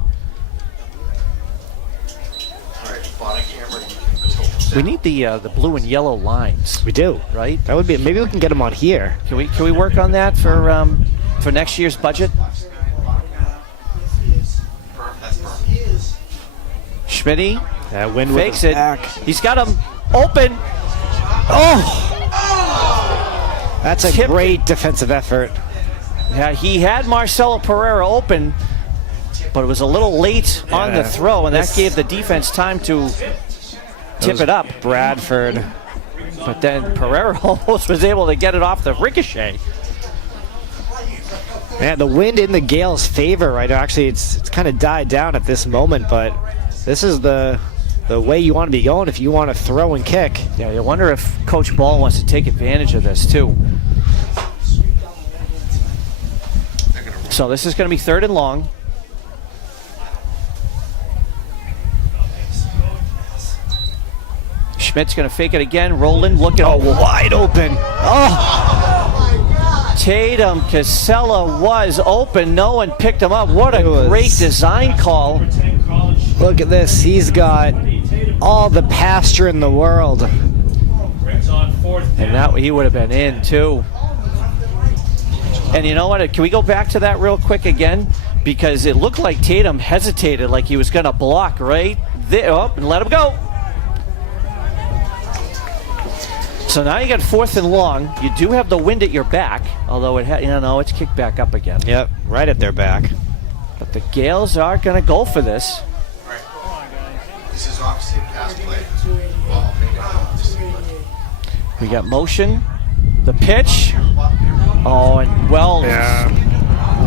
All right, bottom camera. You can tilt We need the blue and yellow lines, We do. right? That would be... maybe we can get him on here. Can we work on that for next year's budget? That's perfect. Schmitty That wind with fakes his it. back. He's got him open. Oh! That's a Tipped. great defensive effort. Yeah, he had Marcelo Pereira open, but it was a little late on the Yeah. throw, and that This- gave the defense time to tip it up. Bradford. But then Pereira almost was able to get it off the ricochet. Man, the wind in the Gales' favor right now. Actually, it's kind of died down at this moment, but this is the way you want to be going if you want to throw and kick. Yeah, you wonder if Coach Ball wants to take advantage of this too. So this is going to be 3rd and long. Schmidt's going to fake it again. Roland looking Wide open. Oh, Tatum Casella was open. No one picked him up. What a It was- great design call. 10 college. look at this. He's got Tatum all the pasture in the world. Brings on fourth And down. that he would have been in too. And you know what? Can we go back to that real quick again? Because it looked like Tatum hesitated, like he was going to block right there. Oh, and let him go. So now you got 4th and long. You do have the wind at your back, although it's kicked back up again. Yep, right at their back. But the Gales are going to go for this. Right. This is obviously a pass play. Ball made out. We got motion, the pitch. Oh, and well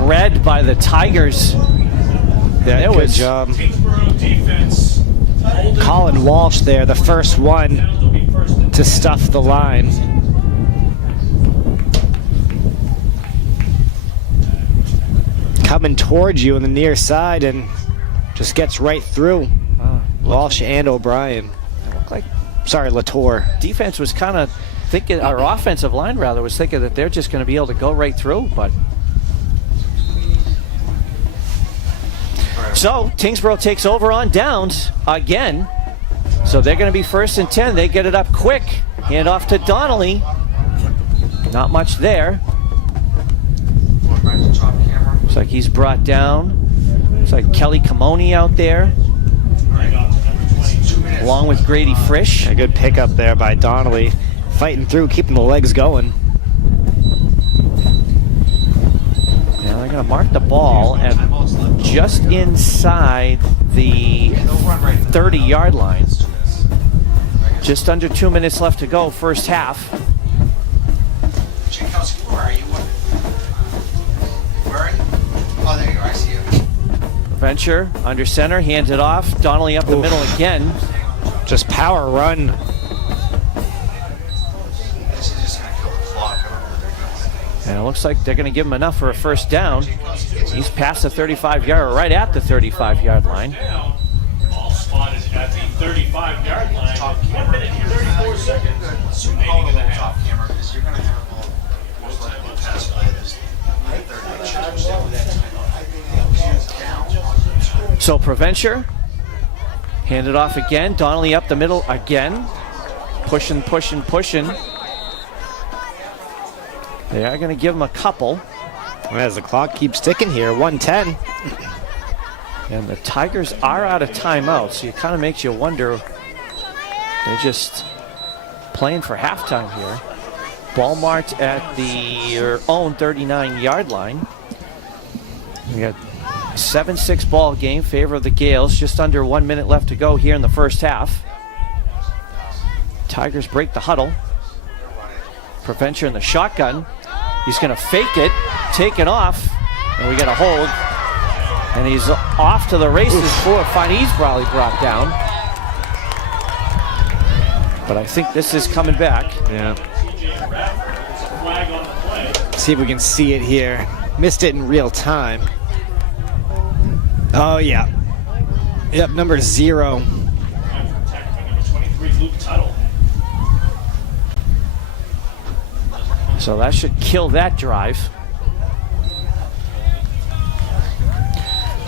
read by the Tigers. Yeah, It good was- job. Tyngsborough defense. Holding. Colin Walsh there, the first one Downs will be first and to stuff the line. Coming towards you on the near side and just gets right through. Walsh and O'Brien. Looked like Sorry, Latour. defense was kind of thinking, our offensive line rather, was thinking that they're just going to be able to go right through, but. So, Tyngsborough takes over on downs again. So they're going to be 1st and 10. They get it up quick. Hand off to Donnelly. Not much there. Going back to top camera. Looks like he's brought down. Looks like Kelly Camoni out there, bring up to number 22. 2 minutes. along with Grady Frisch. A good pickup there by Donnelly. Fighting through, keeping the legs going. Now they're going to mark the ball at just inside the They'll run right. 30-yard line. Just under 2 minutes left to go, first half. Jankowski, where are you? Where are you? Oh, there you are. I see you. Venture under center, hands it off. Donnelly up the middle again. Just power run. This is just going to kill the clock. I don't know what they're doing. And it looks like they're going to give him enough for a first down. He's past the 35-yard, right at the 35-yard line. Down. Ball spotted at the 35-yard line. 1 minute and 34 seconds. Super Remaining in the top half. camera because you're going to have most likely pass play this. So Provencher, hand it off again. Donnelly up the middle again. Pushing. They are going to give him a couple. As the clock keeps ticking here, 1:10. And the Tigers are out of timeout, so it kind of makes you wonder. They're just playing for halftime here. Ball marked at their own 39-yard line. We got 7-6 ball game, favor of the Gales. Just under 1 minute left to go here in the first half. Tigers break the huddle. Provencher in the shotgun. He's going to fake it, take it off, and we got a hold. And he's off to the races for a fine. He's probably brought down. But I think this is coming back. Yeah. Flag on the play. See if we can see it here. Missed it in real time. Oh, yeah. Yep, number 0. Protected by number 23, Luke Tuttle. So that should kill that drive.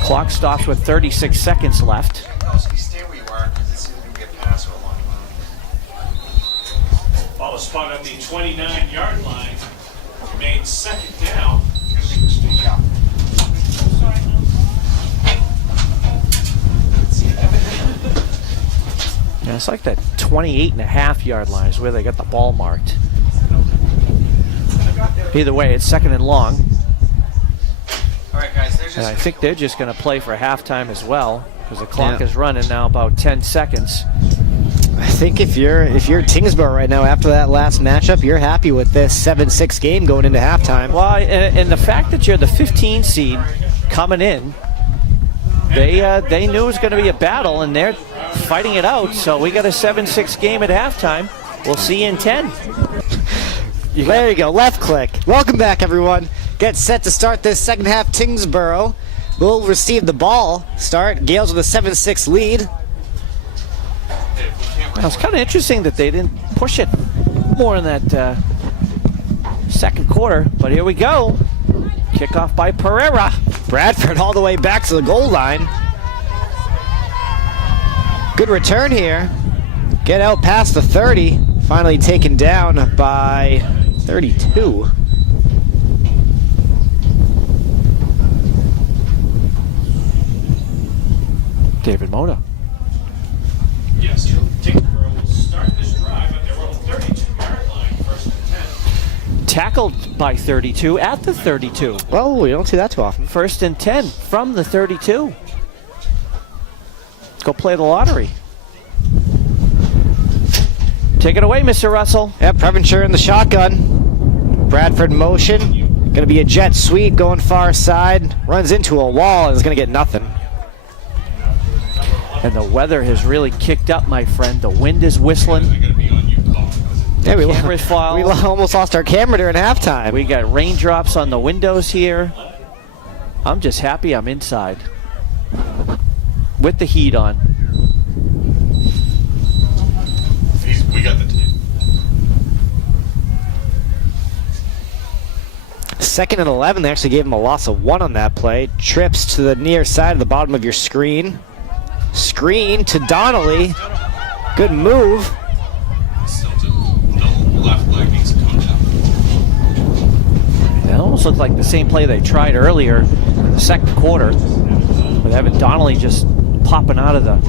Clock stops with 36 seconds left. Stay where you are because this is going to get past for a long time. Ball is spotted at the 29-yard line. Remains second down. Yeah, it's like that 28.5-yard line is where they got the ball marked. Either way, it's second and long. All right, guys. There's And I just think they're just going to play for halftime as well, because the clock Yeah. is running now about 10 seconds. I think if you're Tyngsborough right now after that last matchup, you're happy with this 7-6 game going into halftime. Well, and the fact that you're the 15 seed coming in, they knew it was going to be a battle, and they're fighting it out. So we got a 7-6 game at halftime. We'll see you in 10. There you go, left click. Welcome back, everyone. Get set to start this second half. Tyngsborough will receive the ball. Start. Gales with a 7-6 lead. Well, it's kind of interesting that they didn't push it more in that second quarter. But here we go. Kickoff by Pereira. Bradford all the way back to the goal line. Good return here. Get out past the 30. Finally taken down by 32. David Moda. Yes, Tyngsborough will start this drive at their own 32-yard line, first and 10. Tackled by 32 at the 32. Well, we don't see that too often. First and 10 from the 32. Let's go play the lottery. Take it away, Mr. Russell. Yep, Preventure in the shotgun. Bradford in motion. Going to be a jet sweep going far side. Runs into a wall and is going to get nothing. And the weather has really kicked up, my friend. The wind is whistling. Yeah, we Cameras fall. almost lost our camera during halftime. We got raindrops on the windows here. I'm just happy I'm inside with the heat on. We got the tape. Second and 11, they actually gave him a loss of 1 on that play. Trips to the near side of the bottom of your screen. Screen to Donnelly. Good move. Still to the left leg needs to come down. It almost looked like the same play they tried earlier in the second quarter, with Evan Donnelly just popping out of the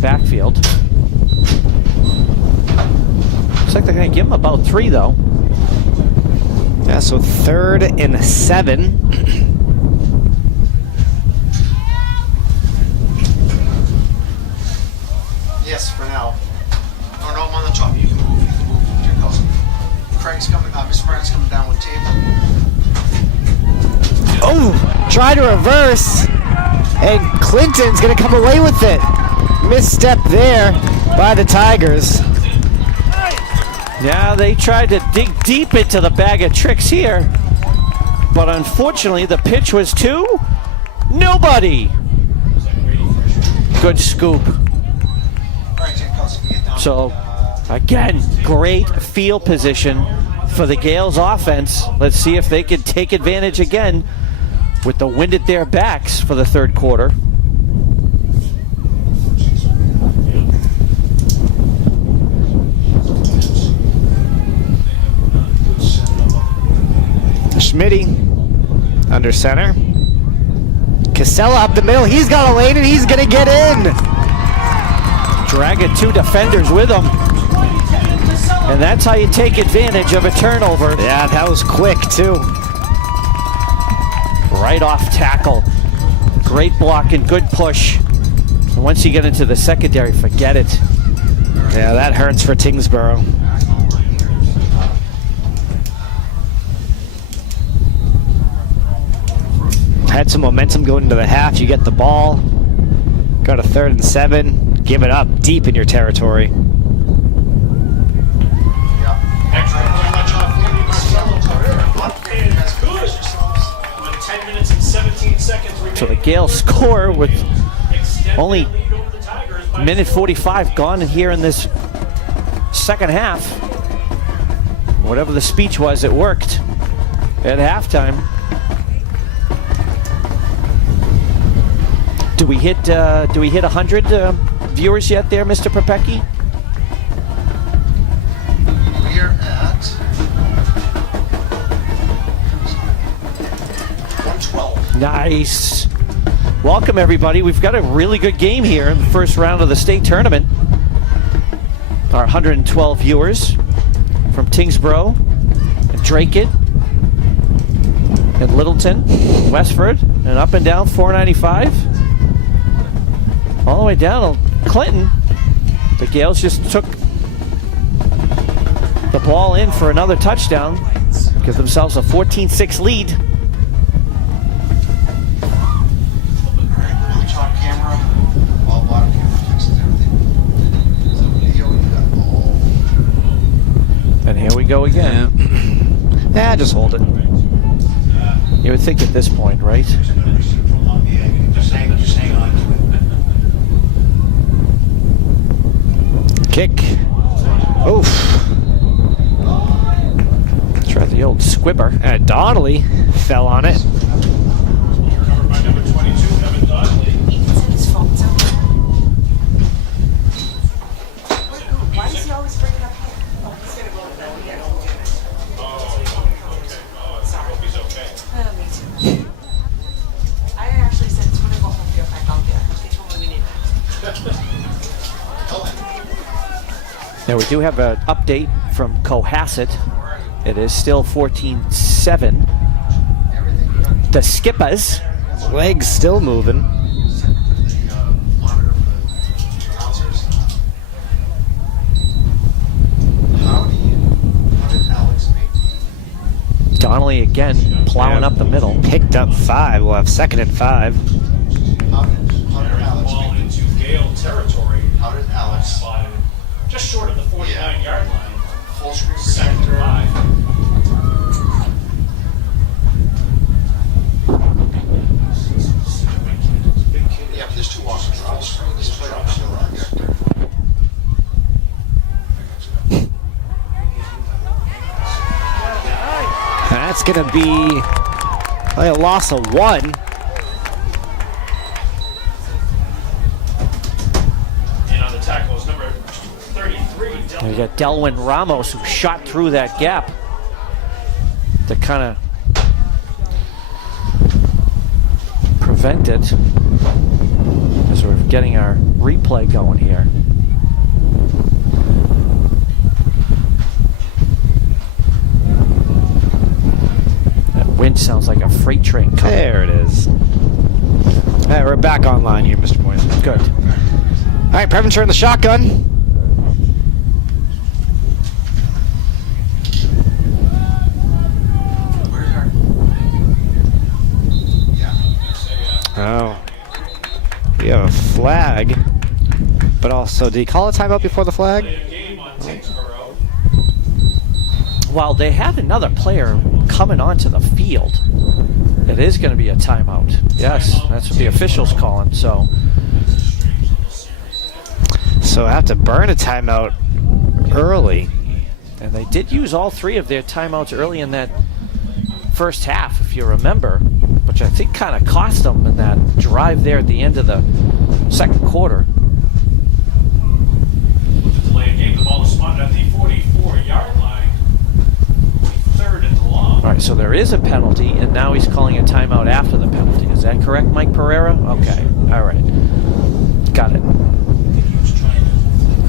backfield. Looks like they're going to give him about 3, though. Yeah, so 3rd and 7. Yes, for now. Oh no, I'm on the top. You can move. You can move. Your cousin. Craig's coming. Miss Brand's coming down with tape. Oh, try to reverse. And Clinton's going to come away with it. Misstep there by the Tigers. Yeah, they tried to dig deep into the bag of tricks here, but unfortunately the pitch was to nobody. Good scoop. So, again, great field position for the Gales offense. Let's see if they can take advantage again with the wind at their backs for the third quarter. Schmitty under center. Casella up the middle. He's got a lane and he's going to get in. Dragging 2 defenders with him. And that's how you take advantage of a turnover. Yeah, that was quick too. Right off tackle. Great block and good push. And once you get into the secondary, forget it. Yeah, that hurts for Tyngsborough. Had some momentum going into the half. You get the ball. Got a 3rd and 7. Give it up deep in your territory. Extra point by John Fleming. Good. With 10 minutes and 17 seconds remaining. So the Gales score with Extend only their lead over the Tigers by minute 45 gone here in this second half. Whatever the speech was, it worked at halftime. Do we hit 100 viewers yet there, Mr. Perpecki? We are at 112. Nice. Welcome, everybody. We've got a really good game here in the first round of the state tournament. Our 112 viewers from Tyngsborough and Dracut and Littleton, Westford, and up and down 495. All the way down to Clinton. The Gales just took the ball in for another touchdown. Give themselves a 14-6 lead. Top camera. While bottom camera fixes everything. So video, you got all. And here we go again. Yeah, just hold it. You would think at this point, right? Yeah, just hang on to it. Kick. Oof. Try the old squibber. And Donnelly fell on it. Now we do have an update from Cohasset. It is still 14-7. The Skippers. Legs still moving. Monitor for the announcers. How did Alex make Donnelly again plowing up the middle. Picked up 5. We'll have 2nd and 5. how did Alex Ball make into Gale territory. how did Alex Spotted just short of the 49-yard line. full screen Second protector? and 5. Yeah, but there's 2 walks. Full screen display still projector. That's going to be a loss of 1. And on the tackle is number 33. We got Delwin Ramos who shot through that gap to kind of prevent it as we're getting our replay going here. That wind sounds like a freight train coming. There it is. All right, we're back online here, Mr. Moyes. Good. All right, Preventure in the shotgun. Oh. We have a flag. But also, did he call a timeout before the flag? Game on Tyngsborough. While they have another player coming onto the field, it is going to be a timeout. Yes, that's what the official's calling. So I have to burn a timeout early. and they did use all 3 of their timeouts early in that first half, if you remember, which I think kind of cost them in that drive there at the end of the second quarter. To delay a game, the ball is spotted at the 44-yard line. 3rd and long. All right, so there is a penalty, and now he's calling a timeout after the penalty. Is that correct, Mike Pereira? Okay, all right. Got it. I think he was trying to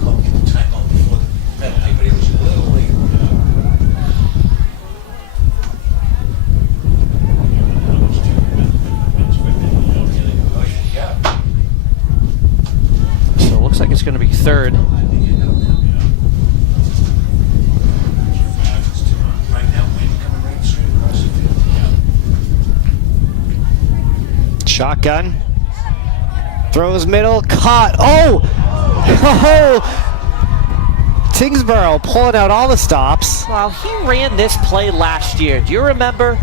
hopefully get the timeout before the penalty, but he was a little late. So it looks like it's going to be 3rd. Right now, wind coming right straight across the field. Shotgun. Throws middle. Caught. Oh! Oh! Tyngsborough pulling out all the stops. Well, he ran this play last year. Do you remember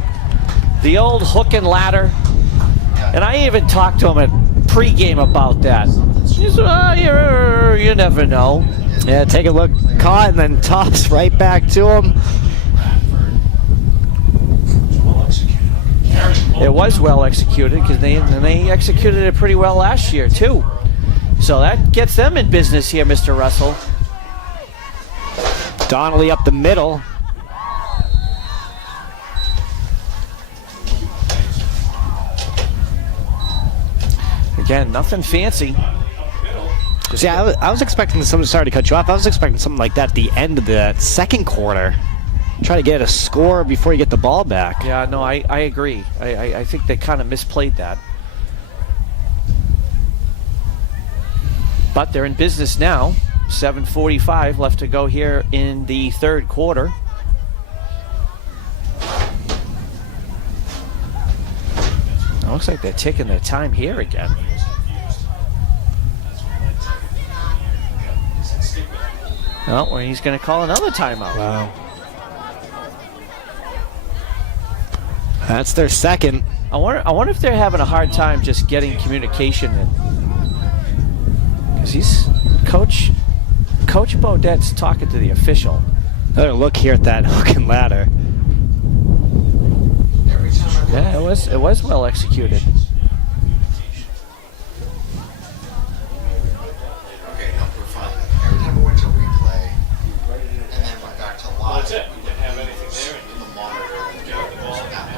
the old hook and ladder? And I even talked to him at pregame about that. He said, oh, you never know. Yeah, take a look. Caught and then tops right back to him. Well executed. It was well executed because they executed it pretty well last year too. So that gets them in business here, Mr. Russell. Donnelly up the middle. Again, nothing fancy. See, I was expecting something. Sorry to cut you off. I was expecting something like that at the end of the second quarter. Try to get a score before you get the ball back. Yeah, no, I agree. I think they kind of misplayed that. But they're in business now. 7:45 left to go here in the third quarter. It looks like they're taking their time here again. Oh, well, he's going to call another timeout. Wow. That's their second. I wonder if they're having a hard time just getting communication in. Because he's Coach Baudette's talking to the official. Another look here at that hook and ladder. Every time I go Yeah, it was well executed. Okay, no, we're fine. Every time I went to replay and then went back to live, That's it. We didn't have anything there. the monitor and the ball down.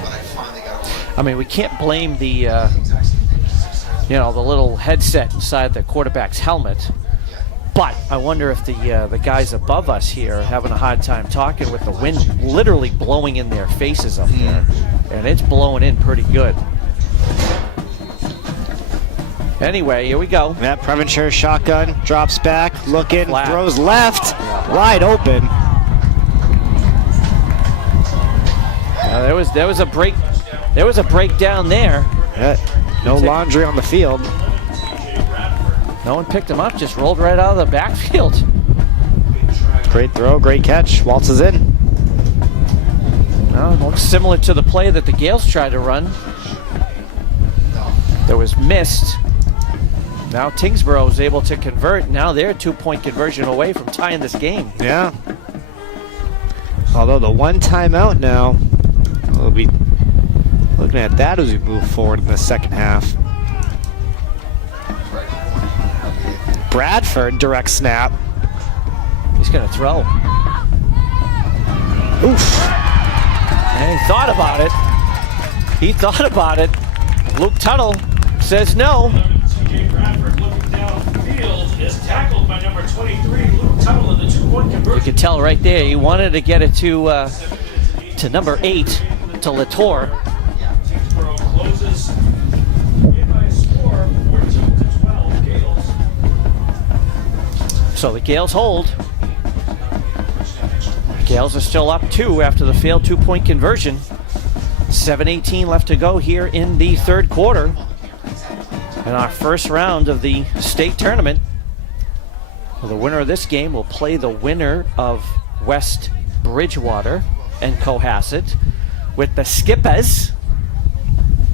But I finally got over I mean, we can't blame the the exact same thing. the little headset inside the quarterback's helmet. But I wonder if the guys above us here are having a hard time talking with the wind literally blowing in their faces up there. And it's blowing in pretty good. Anyway, here we go. That Preventure shotgun drops back, looking, Flat. throws left, wide open. There was a break. There was a breakdown there. No laundry on the field. No one picked him up. Just rolled right out of the backfield. Great throw, great catch. Waltzes in. Well, looks similar to the play that the Gales tried to run. That was missed. Now Tyngsborough is able to convert. Now they're a 2-point conversion away from tying this game. Yeah. Although the one timeout now, we'll be looking at that as we move forward in the second half. Bradford, direct snap. He's going to throw. Oof. And he thought about it. He thought about it. Luke Tuttle says no. TJ Bradford looking downfield is tackled by number 23, Luke Tuttle, in the 2-point You conversion. could tell right there he wanted to get it to number 8, to Latour. Tyngsborough closes in by a score, 14-12, Gales. So the Gales hold. Gales are still up 2 after the failed 2-point conversion. 7:18 left to go here in the third quarter. In our first round of the state tournament. Well, the winner of this game will play the winner of West Bridgewater and Cohasset, with the Skippers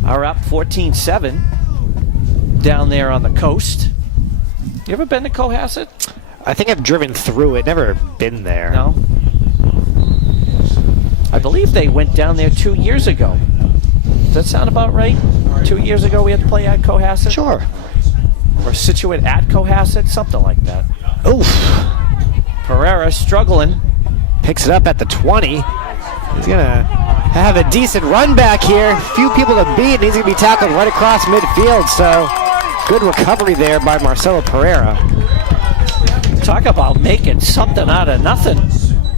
are up 14-7 down there on the coast. You ever been to Cohasset? I think I've driven through it, never been there. No. I believe they went down there 2 years ago. Does that sound about right? 2 years ago we had to play at Cohasset? Sure. Or Situate at Cohasset? Something like that. Oof. Pereira struggling. Picks it up at the 20. He's going to have a decent run back here. Few people to beat, and he's going to be tackled right across midfield. So good recovery there by Marcelo Pereira. Talk about making something out of nothing.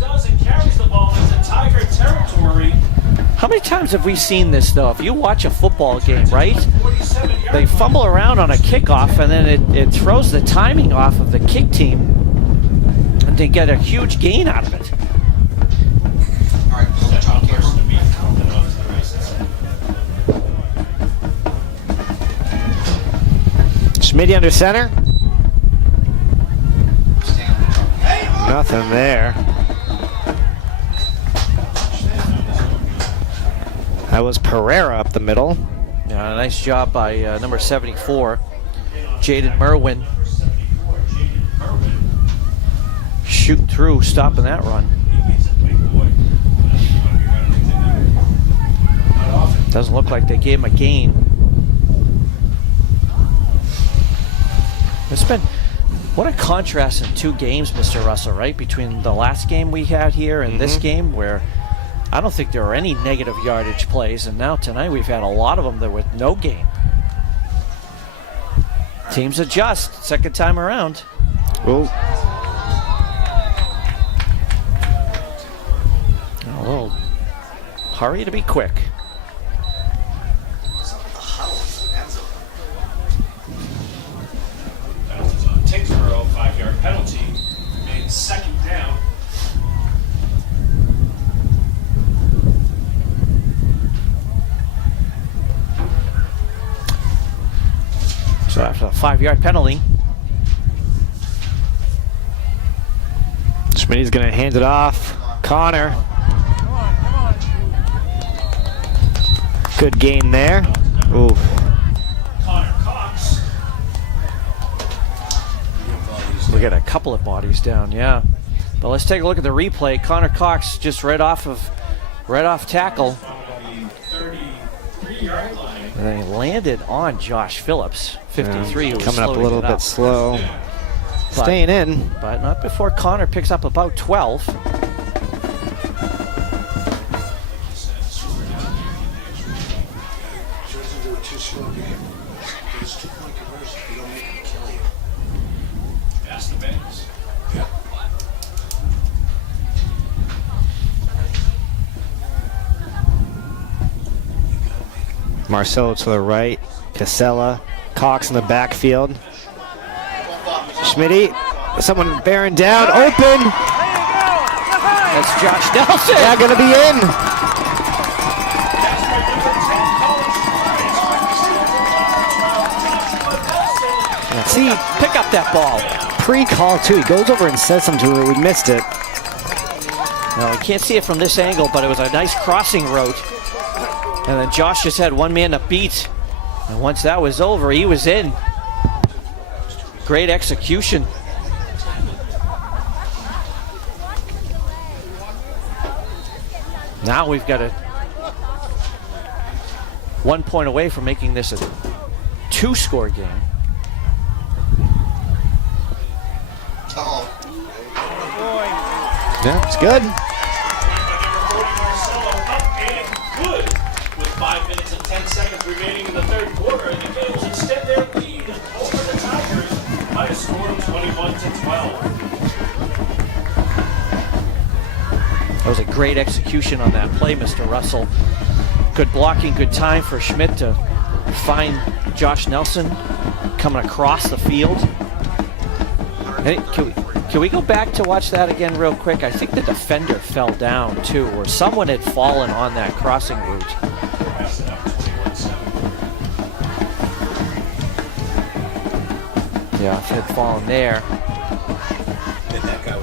Does and carries the ball into Tiger territory. How many times have we seen this, though? If you watch a football game, right? 47 They fumble around on a kickoff, and then it throws the timing off of the kick team, and they get a huge gain out of it. All right, pull the top camera. Schmitty under center. Stand on the top camera. Nothing there. That was Pereira up the middle. Yeah, a nice job by number 74, Jaden Merwin. Shooting through, stopping that run. Doesn't look like they gave him a gain. It's been, what a contrast in 2 games, Mr. Russell, right? Between the last game we had here and this game, where I don't think there were any negative yardage plays, and now tonight we've had a lot of them that with no gain. Teams adjust, second time around. Oh, A little hurry to be quick. Penalties on Tyngsborough, 5-yard penalty. Remains second down. So after a 5-yard penalty, Schmitty's going to hand it off. Connor. Good gain there. Oof. Connor Cox. we got a couple of bodies down, yeah. But let's take a look at the replay. Connor Cox just right off tackle. 33-yard line. And then he landed on Josh Phillips, 53. who was Coming up a slowing little it bit up. slow. But- Staying in. But not before Connor picks up about 12. past the Bengals. Marcelo to the right. Casella. Cox in the backfield. Schmitty. Someone bearing down. Open. That's Josh Nelson. Yeah, going to be in. See, pick up that ball. Pre-call, too. He goes over and says something to her. We missed it. Well, you can't see it from this angle, but it was a nice crossing route. And then Josh just had one man to beat. And once that was over, he was in. Great execution. Now we've got a 1 point away from making this a 2-score game. Yeah, it's good. Good. With 5 minutes and 10 seconds remaining in the third quarter, the Gales extend their lead over the Tigers by a score of 21-12. That was a great execution on that play, Mr. Russell. Good blocking, good time for Schmidt to find Josh Nelson coming across the field. Hey, can we go back to watch that again real quick? I think the defender fell down too, or someone had fallen on that crossing route. Yeah, had fallen there.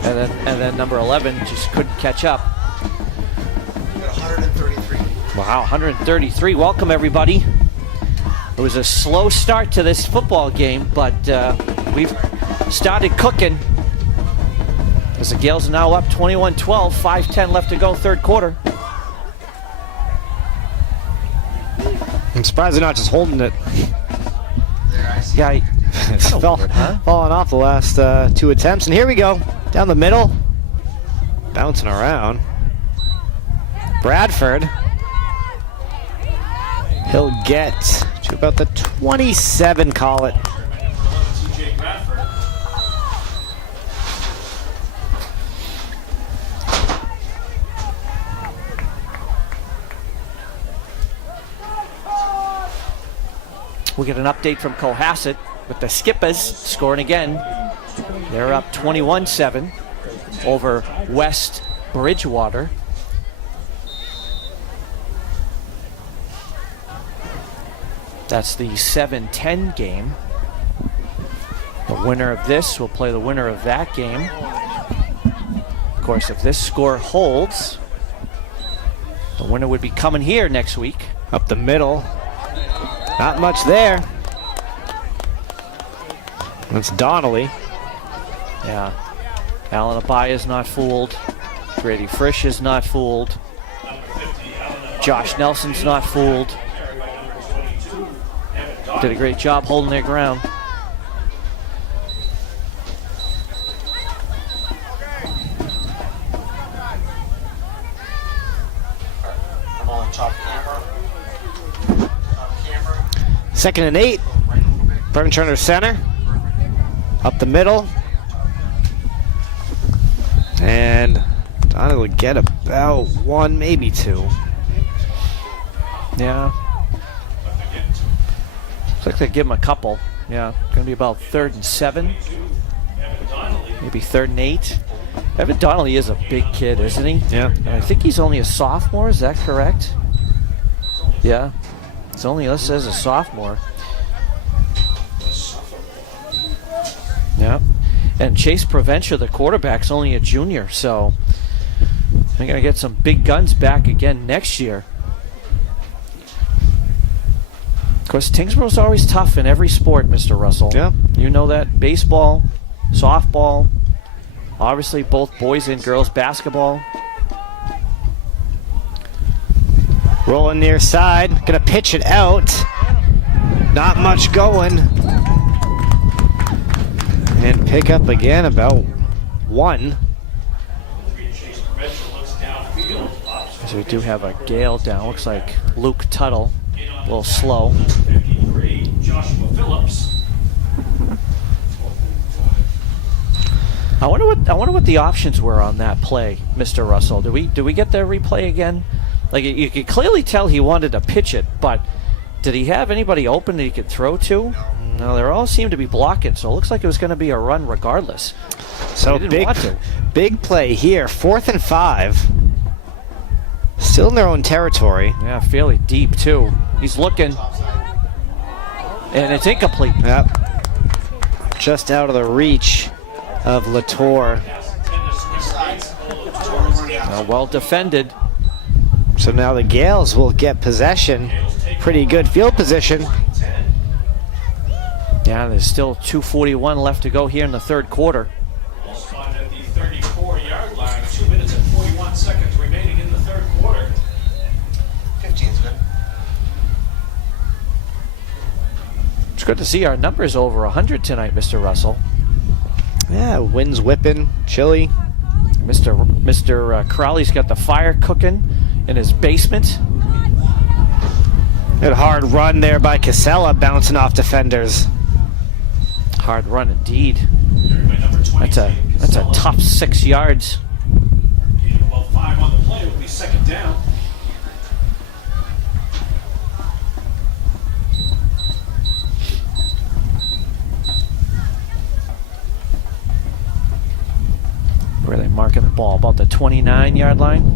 And then number 11 just couldn't catch up. 133. Wow, 133. Welcome, everybody. It was a slow start to this football game, but we've started cooking. As the Gales are now up 21-12, 5:10 left to go, third quarter. I'm surprised they're not just holding it. Yeah, It's falling off the last 2 attempts. And here we go. Down the middle. Bouncing around. Bradford. He'll get to about the 27, call it. TJ Bradford. We get an update from Cohasset with the Skippers scoring again. They're up 21-7 over West Bridgewater. That's the 7-10 game. The winner of this will play the winner of that game. Of course, if this score holds, the winner would be coming here next week. Up the middle. Not much there. That's Donnelly. Yeah. Alan Abaya's not fooled. Grady Frisch is not fooled. Josh Nelson's not fooled. Did a great job holding their ground. I'm on top camera. Top camera. 2nd and 8. Brennan Turner center. Up the middle. And Donnelly will get about 1, maybe 2. Yeah. Looks like they give him a couple. Yeah. Going to be about 3rd and 7. Maybe 3rd and 8. Evan Donnelly is a big kid, isn't he? Yeah. And I think he's only a sophomore. Is that correct? Yeah. It's only listed as a sophomore. Yeah. And Chase Provencher, the quarterback's only a junior, so they're going to get some big guns back again next year. Of course, Tyngsborough's always tough in every sport, Mr. Russell. Yeah. You know that. Baseball, softball, obviously both boys and girls basketball. Rolling near side. Gonna pitch it out. Not much going. And pick up again about 1. So we do have a gale down. Looks like Luke Tuttle. A little slow. 53, Joshua Phillips. I wonder what the options were on that play, Mr. Russell. Do we get the replay again? Like, you could clearly tell he wanted to pitch it, but did he have anybody open that he could throw to? No, they all seemed to be blocking, so it looks like it was going to be a run regardless. So big play here, 4th and 5. Still in their own territory. Yeah, fairly deep too. He's looking, and it's incomplete. Yep. Just out of the reach of Latour. Well defended. So now the Gales will get possession. Pretty good field position. Yeah, there's still 2:41 left to go here in the third quarter. Spotted at the 34-yard line. 2 minutes and 41 seconds remaining in the third quarter. 15's good. It's good to see our numbers over 100 tonight, Mr. Russell. Yeah, wind's whipping, chilly. Mr. Crowley's got the fire cooking in his basement. Good hard run there by Casella, bouncing off defenders. Hard run indeed. That's a tough 6 yards. Gain of about 5 on the play will be second down. Where are they marking the ball? About the 29-yard line?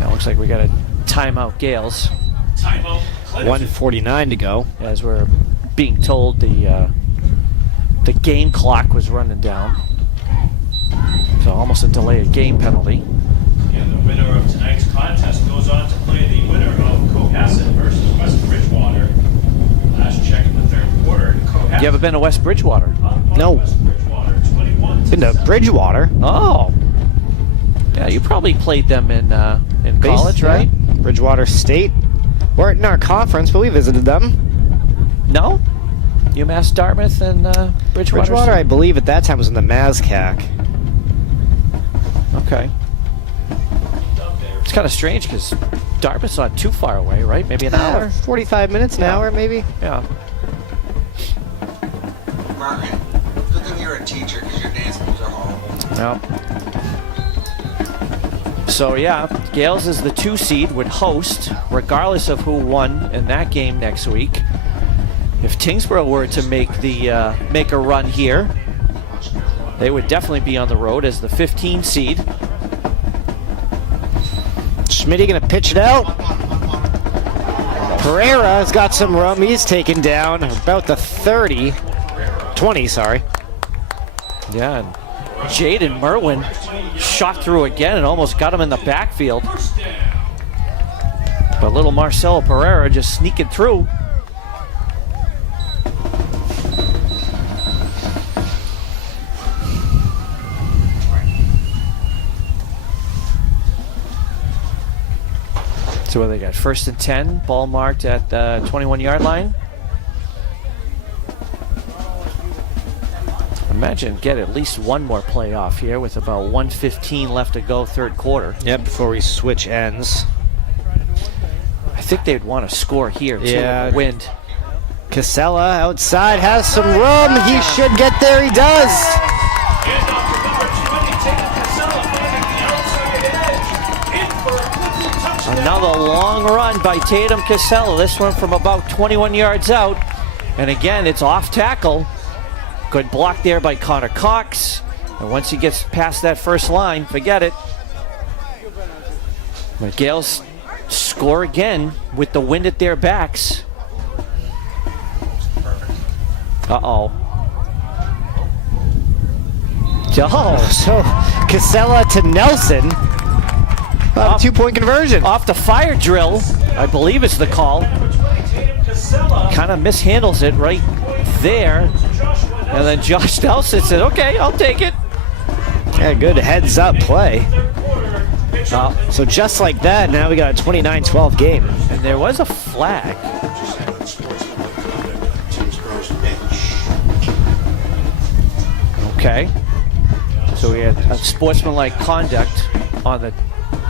Now looks like we got a timeout, Gales. Timeout. 1:49 to go. As we're being told, the game clock was running down. So almost a delay of game penalty. And the winner of tonight's contest goes on to play the winner of Cohasset versus West Bridgewater. Last check in the third quarter. Cohasset. You ever been to West Bridgewater? No. West Bridgewater, 21. Been to Bridgewater. Oh. Yeah, you probably played them in college, Yeah. right? Bridgewater State. Weren't in our conference, but we visited them. No? UMass Dartmouth and Bridgewater? Bridgewater, I believe, at that time was in the MASCAC. Okay. It's kind of strange because Dartmouth's not too far away, right? Maybe an hour? 45 minutes, an hour, maybe. Yeah. Martin, good thing you're a teacher because your dance moves are horrible. No. So yeah, Gales is the 2 seed, would host regardless of who won in that game next week. If Tyngsborough were to make a run here, they would definitely be on the road as the 15 seed. Schmitty gonna pitch it out. Pereira has got some room. He's taken down about the 20, sorry. Yeah, and Jaden Merwin shot through again and almost got him in the backfield. But little Marcelo Pereira just sneaking through. So what they got? 1st and 10, ball marked at the 21-yard line. Imagine get at least one more play off here with about 1:15 left to go, third quarter. Yep, before we switch ends. I think they'd want to score here too. Yeah. With the wind. Casella outside has some room. He should get there. He does. And off the number 20, taking Casella finding the outside edge. In for a quick touchdown. Another long run by Tatum Casella. This one from about 21 yards out. And again, it's off tackle. Good block there by Connor Cox. And once he gets past that first line, forget it. The Gales score again with the wind at their backs. Uh-oh. Oh, So Casella to Nelson. About a 2-point conversion. off the fire drill, I believe is the call. Tatum Casella. Kind of mishandles it right there. And then Josh Nelson said, okay, I'll take it. Yeah, good heads-up play. Third quarter. Pitch So just like that, now we got a 29-12 game. And there was a flag. Okay. So we had a sportsmanlike conduct on the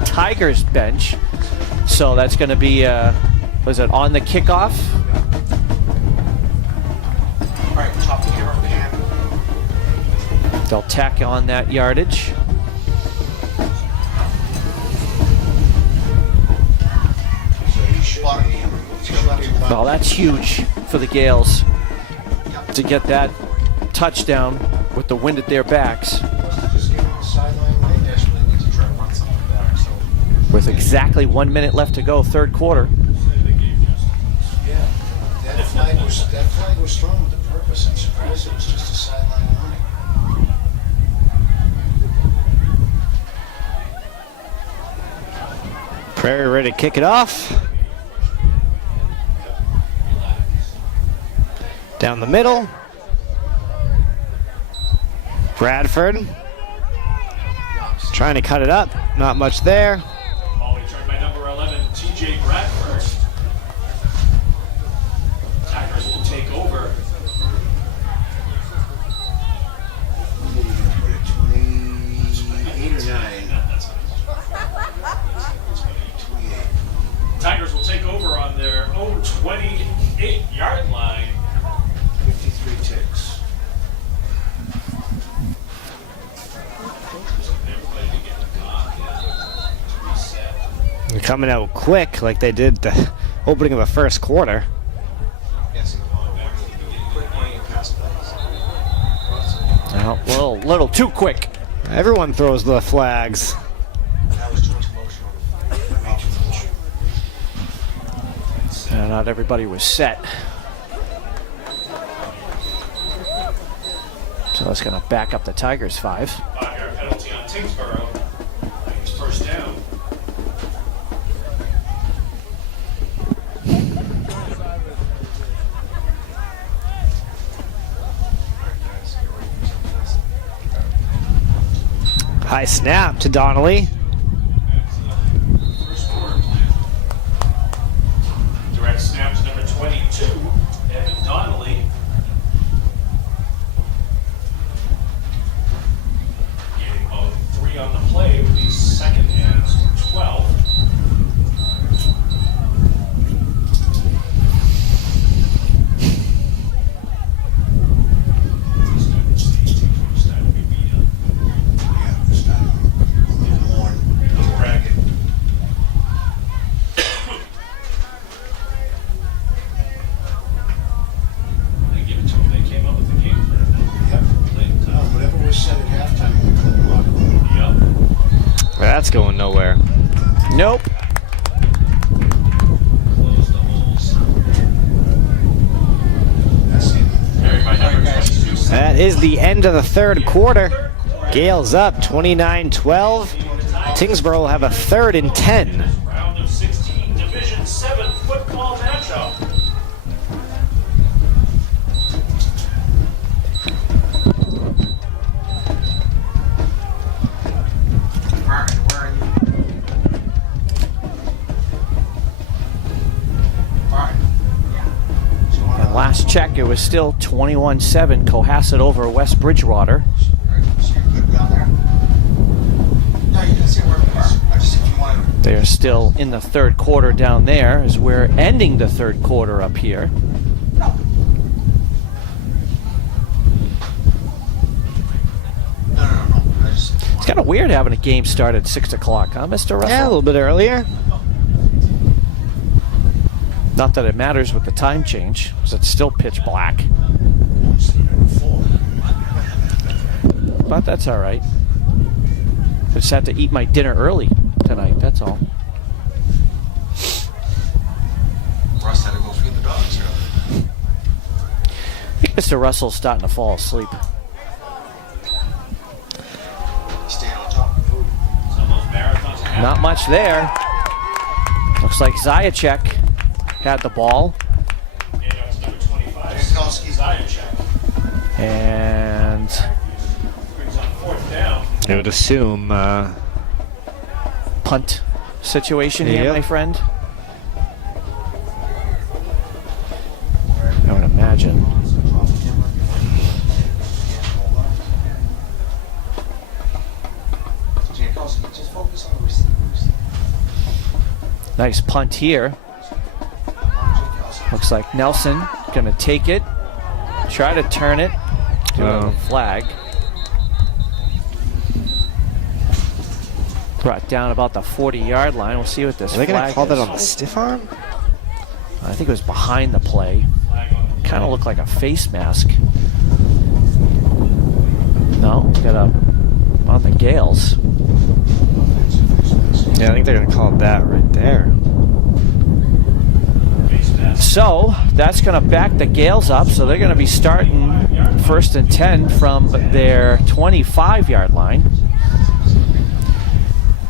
Tigers bench. So that's going to be, was it on the kickoff? All right, top camera pan. They'll tack on that yardage. Bottom camera. To your left, to your left. Well, that's huge for the Gales to get that touchdown with the wind at their backs. Just give him a sideline lane dash when they need to try to run something back. So, With exactly 1 minute left to go, third quarter. yeah, that flag was thrown with a purpose. I'm surprised it was just a sideline line. Prairie ready to kick it off. Down the middle. Bradford trying to cut it up. Not much there. Ball returned by number 11, TJ Bradford. Tigers will take over. What, 28 or 9? Tigers will take over on their own 28-yard line. 53 ticks. They're coming out quick like they did the opening of the first quarter. Yes, quick money and pass plays. Well, a little too quick. Everyone throws the flags. That was too much emotional. That made too much. Not everybody was set. So that's going to back up the Tigers 5. 5-yard penalty on Tyngsborough. It's first down. High snap to Donnelly. First quarter plan. Direct snap to number 22, Evan Donnelly. Getting about 3 on the play with the second and 12. They give it to them. They came up with the game plan. Whatever was said at halftime in the Clinton locker room. Yep. That's going nowhere. Nope. Close the holes. That's it. Carried by number 22. That is the end of the third quarter. Gales up 29-12. Tyngsborough will have a 3rd and 10. Round of 16, Division 7 football matchup. Alright, where are you? Alright. So, And last check, it was still 21-7 Cohasset over West Bridgewater. so you're good down there? No, you can see where we are. I just, if you want to. They are still in the third quarter down there as we're ending the third quarter up here. No. No. I just. It's kind of weird having a game start at 6 o'clock, huh, Mr. Russell? Yeah, a little bit earlier. Not that it matters with the time change, because it's still pitch black. But that's all right. I just had to eat my dinner early tonight, that's all. Russ had to go feed the dogs. I think Mr. Russell's starting to fall asleep. Staying on top. Some of those marathons are Not much there. Looks like Zajac had the ball. And up to number 25, Jankowski. Zajac. And Brings on 4th down. I would assume punt situation here, Yep. my friend. I would imagine. Nice punt here. Looks like Nelson gonna take it, try to turn it. Do a flag. Brought down about the 40-yard line. We'll see what this Are they flag going to call that is. on the stiff arm? I think it was behind the play. Kind of looked like a face mask. No, got a on the Gales. Yeah, I think they're going to call it that right there. So that's going to back the Gales up. So they're going to be starting 1st and 10 from their 25-yard line.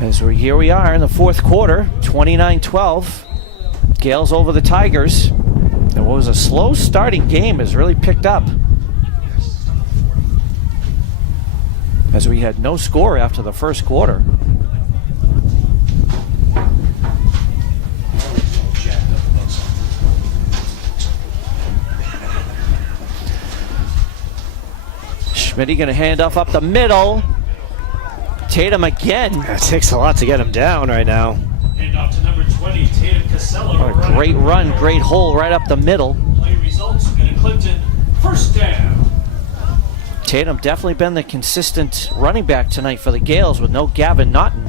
As here we are in the fourth quarter, 29-12. Gales over the Tigers. And what was a slow starting game has really picked up. As we had no score after the first quarter. Schmitty going to hand off up the middle. Tatum again. It takes a lot to get him down right now. And off to number 20, Tatum Casella. What a great run, great hole right up the middle. Play results in Clinton. First down. Tatum definitely been the consistent running back tonight for the Gales with no Gavin Naughton.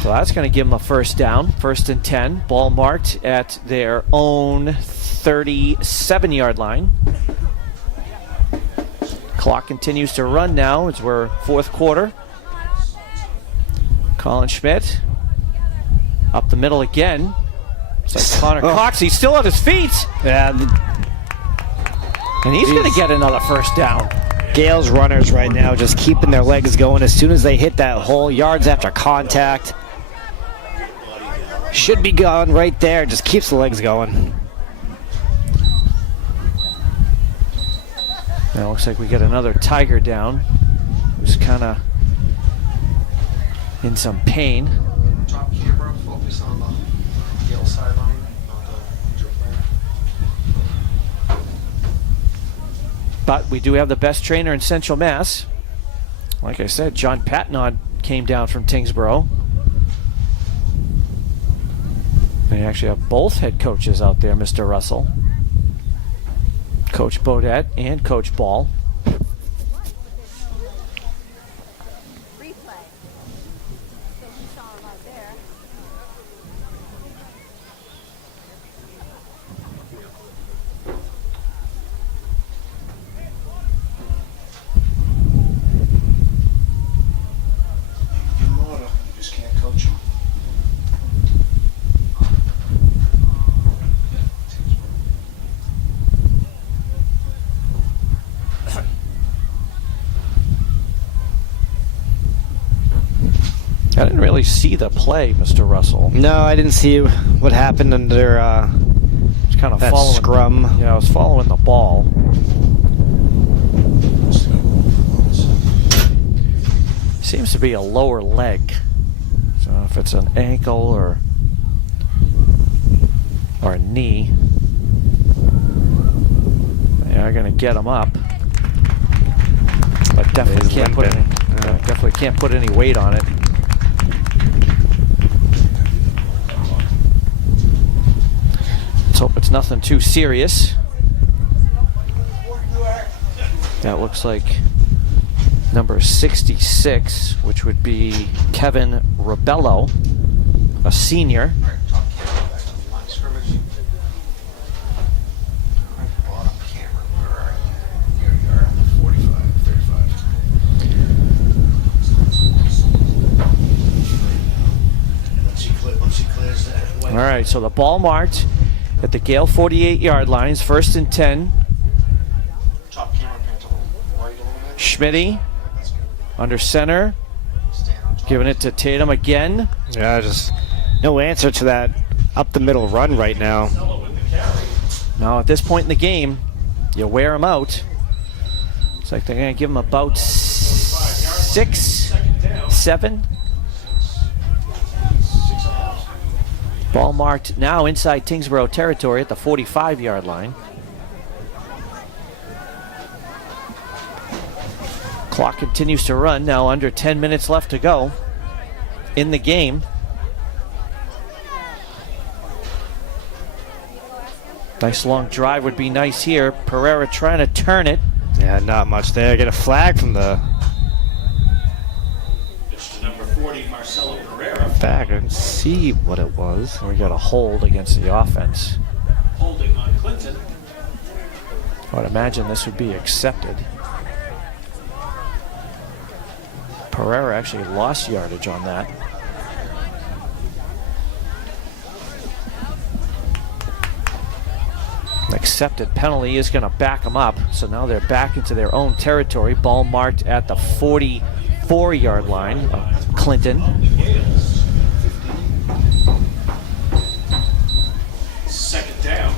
So that's going to give them a first down. 1st and 10. Ball marked at their own 37-yard line. Clock continues to run now as we're fourth quarter. Colin Schmidt up the middle again. It's like Connor Cox. He's still on his feet. Yeah, And he's going to get another first down. Gales runners right now just keeping their legs going as soon as they hit that hole. Yards after contact. Should be gone right there. Just keeps the legs going. Now it looks like we get another Tiger down. Who's kind of in some pain. Top camera, focus on the Yale sideline, not the injured player. But we do have the best trainer in Central Mass. Like I said, John Patnod came down from Tyngsborough. And you actually have both head coaches out there, Mr. Russell. Coach Bodette and Coach Ball. Give him order, you just can't coach him. I didn't really see the play, Mr. Russell. No, I didn't see what happened under Just kind of that following scrum. Yeah, I was following the ball. Seems to be a lower leg. So if it's an ankle or a knee, they are going to get him up. But definitely He's can't put any, limping. definitely can't put any weight on it. Let's hope it's nothing too serious. That looks like number 66, which would be Kevin Rebello, a senior. All right, top camera, back on the line of scrimmage. All right, bottom camera, where are you? Here you are, 45, 35. Once he clears that way. All right, so the ball marked at the Gale 48-yard line. It's 1st and 10. Top camera, pan to the right a little bit. Schmitty That's good. under center, Stand on top. giving it to Tatum again. Yeah, just no answer to that up the middle run right now. Now at this point in the game, you wear him out. It's like they're going to give him about 6, 7. Ball marked now inside Tyngsborough territory at the 45-yard line. Clock continues to run, now under 10 minutes left to go. in the game. Nice long drive would be nice here. Pereira trying to turn it. Yeah, not much there. Get a flag from the Pitch to number 40, Marcelo Pereira. back and see what it was. We got a hold against the offense. Holding on Clinton. I would imagine this would be accepted. Pereira actually lost yardage on that. Accepted penalty is going to back them up. So now they're back into their own territory. Ball marked at the 44-yard line of Clinton. Second down.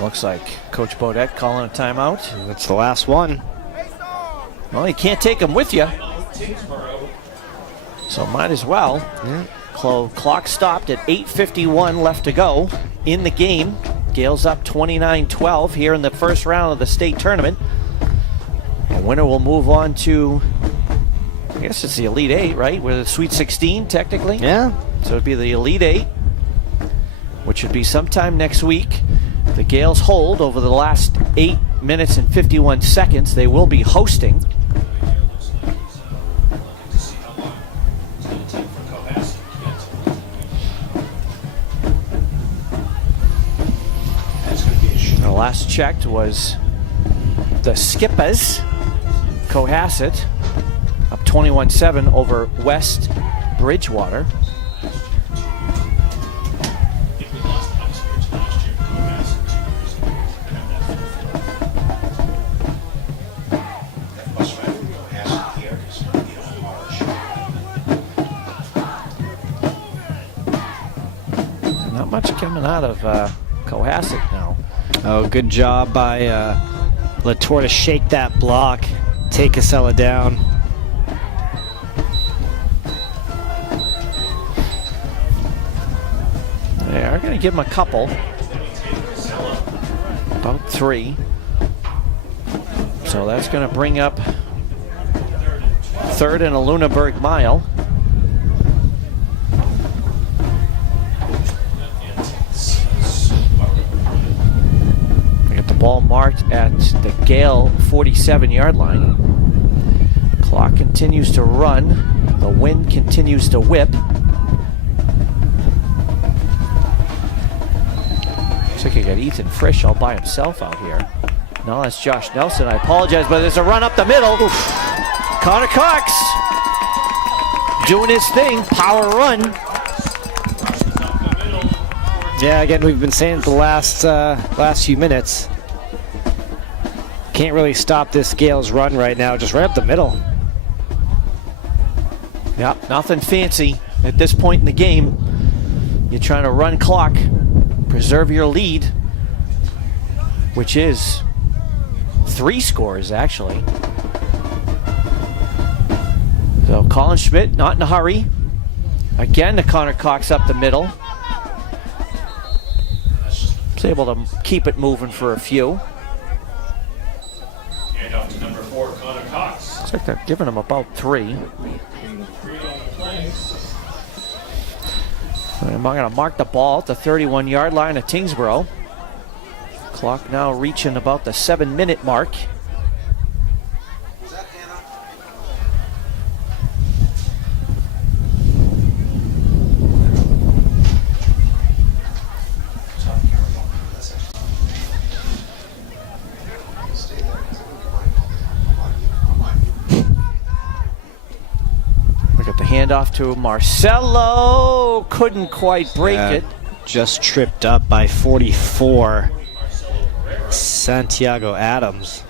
Looks like Coach Bodette calling a timeout. That's the last one. Well, you can't take them with you, so might as well. Yeah. Clock stopped at 8:51 left to go in the game. Gales up 29-12 here in the first round of the state tournament. And winner will move on to, I guess it's the Elite Eight, right? We're the Sweet 16 technically. Yeah. So it'd be the Elite Eight, which should be sometime next week. The Gales hold over the last 8 minutes and 51 seconds. They will be hosting. The last checked was the Skippers, Cohasset, up 21-7 over West Bridgewater. Not much coming out of Cohasset now. Oh, good job by Latour to shake that block, take Casella down. They are going to give him a couple. About 3. So that's going to bring up 3rd and a Lunenburg mile. Ball marked at the Gale 47-yard line. Clock continues to run. The wind continues to whip. Looks like you got Ethan Frisch all by himself out here. No, that's Josh Nelson. I apologize, but there's a run up the middle. Oof. Connor Cox doing his thing. Power run. Yeah, again, we've been saying it the last few minutes. Can't really stop this Gales run right now, just right up the middle. Yep, nothing fancy at this point in the game. You're trying to run clock, preserve your lead, which is 3 scores actually. So Colin Schmidt not in a hurry. Again to Connor Cox up the middle. Was able to keep it moving for a few. Hand off to number 4, Connor Cox. Looks like they're giving him about 3. I'm going to mark the ball at the 31-yard line of Tyngsborough. Clock now reaching about the 7-minute mark. Handoff to Marcelo. Couldn't quite break it. Just tripped up by 44. Santiago Adams.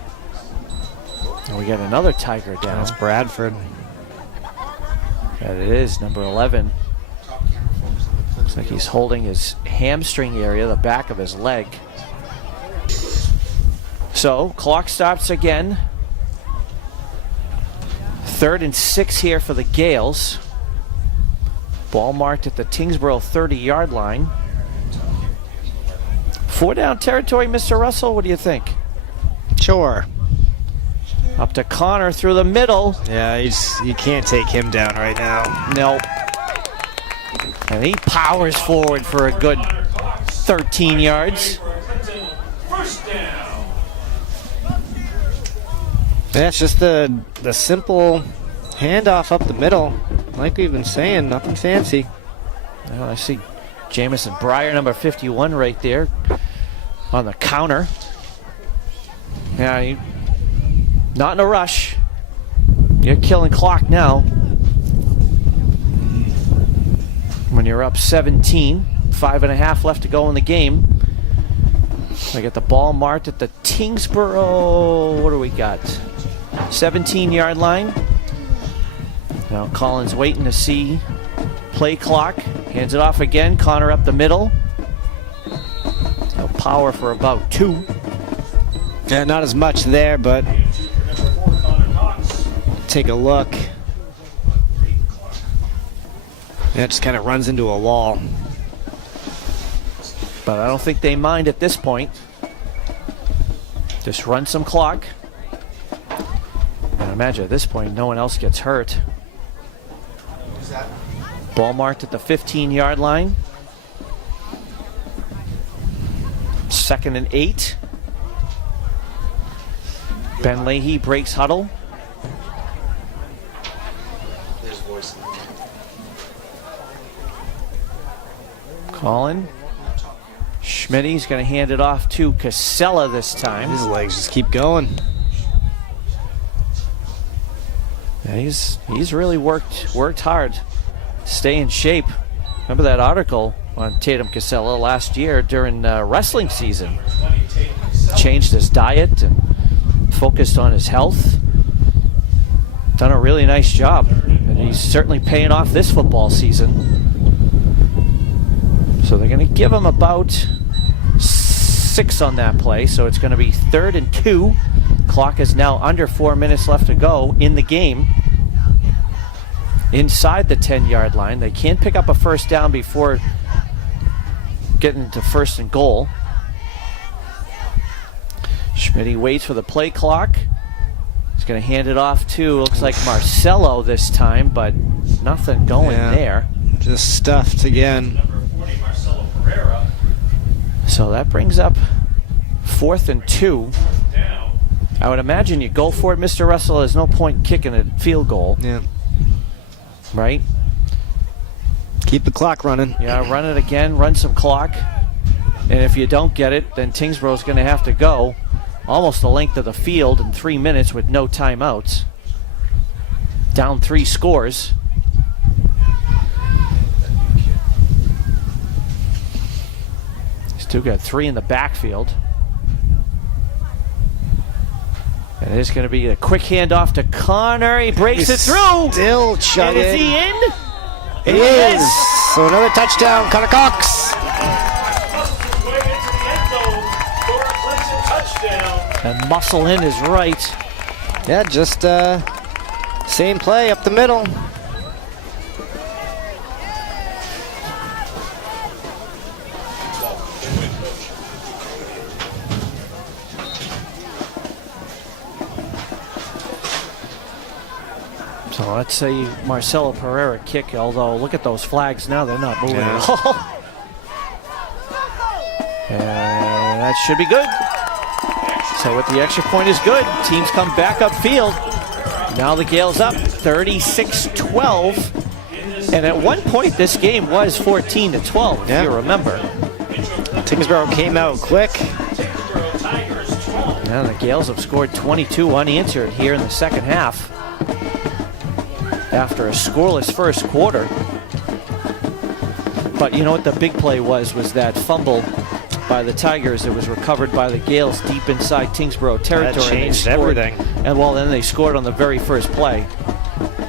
And we got another Tiger down. That's Bradford. And it is number 11. Looks like he's holding his hamstring area, the back of his leg. So clock stops again. 3rd and 6 here for the Gales. Ball marked at the Tyngsborough 30-yard line. 4 down territory, Mr. Russell. What do you think? Sure. Up to Connor through the middle. Yeah, you can't take him down right now. No. And he powers forward for a good 13 yards. First down. That's just the simple handoff up the middle. Like we've been saying, nothing fancy. Well, I see Jamison Breyer, number 51, right there on the counter. Yeah, not in a rush. You're killing clock now. When you're up 17, 5.5 left to go in the game. I get the ball marked at the Tyngsborough, what do we got? 17-yard line. Now Collins waiting to see play clock. Hands it off again. Connor up the middle. So power for about 2. Yeah, not as much there, but take a look. Yeah, it just kind of runs into a wall. But I don't think they mind at this point. Just run some clock. And imagine at this point, no one else gets hurt. Ball marked at the 15-yard line. 2nd and 8. Ben Leahy breaks huddle. Colin. Schmitty's going to hand it off to Casella this time. His legs just keep going. Yeah, he's really worked hard to stay in shape. Remember that article on Tatum Casella last year during wrestling season? Changed his diet and focused on his health. Done a really nice job, and he's certainly paying off this football season. So they're going to give him about 6 on that play, so it's going to be 3rd and 2. Clock is now under 4 minutes left to go in the game. Inside the 10-yard line. They can't pick up a first down before getting to 1st and goal. Schmitty waits for the play clock. He's going to hand it off to, looks like Marcelo this time, but nothing going there. Just stuffed again. Number 40, Marcelo Pereira. So that brings up 4th and 2. Down. I would imagine you go for it, Mr. Russell. There's no point kicking a field goal, Yeah. right? Keep the clock running. Yeah, run it again, run some clock. And if you don't get it, then Tyngsborough's going to have to go almost the length of the field in 3 minutes with no timeouts. Down 3 scores. Still got 3 in the backfield. And it's going to be a quick handoff to Connor. He breaks it through. Still And chugging. is he in? He is. So another touchdown, Connor Cox. Muscles his way into the end zone for a Clemson touchdown. And muscle in is right. Yeah, just same play up the middle. So let's say Marcelo Pereira kick, although look at those flags now, they're not moving Yeah. at all. And that should be good. So with the extra point is good. Teams come back upfield. Now the Gales up 36-12. And at one point this game was 14-12, if you remember. Tyngsborough came out quick. Tyngsborough Tigers 12. Now the Gales have scored 22 unanswered here in the second half, after a scoreless first quarter. But you know what the big play was that fumble by the Tigers. It was recovered by the Gales deep inside Tyngsborough territory. That changed and they scored, everything. And well, then they scored on the very first play.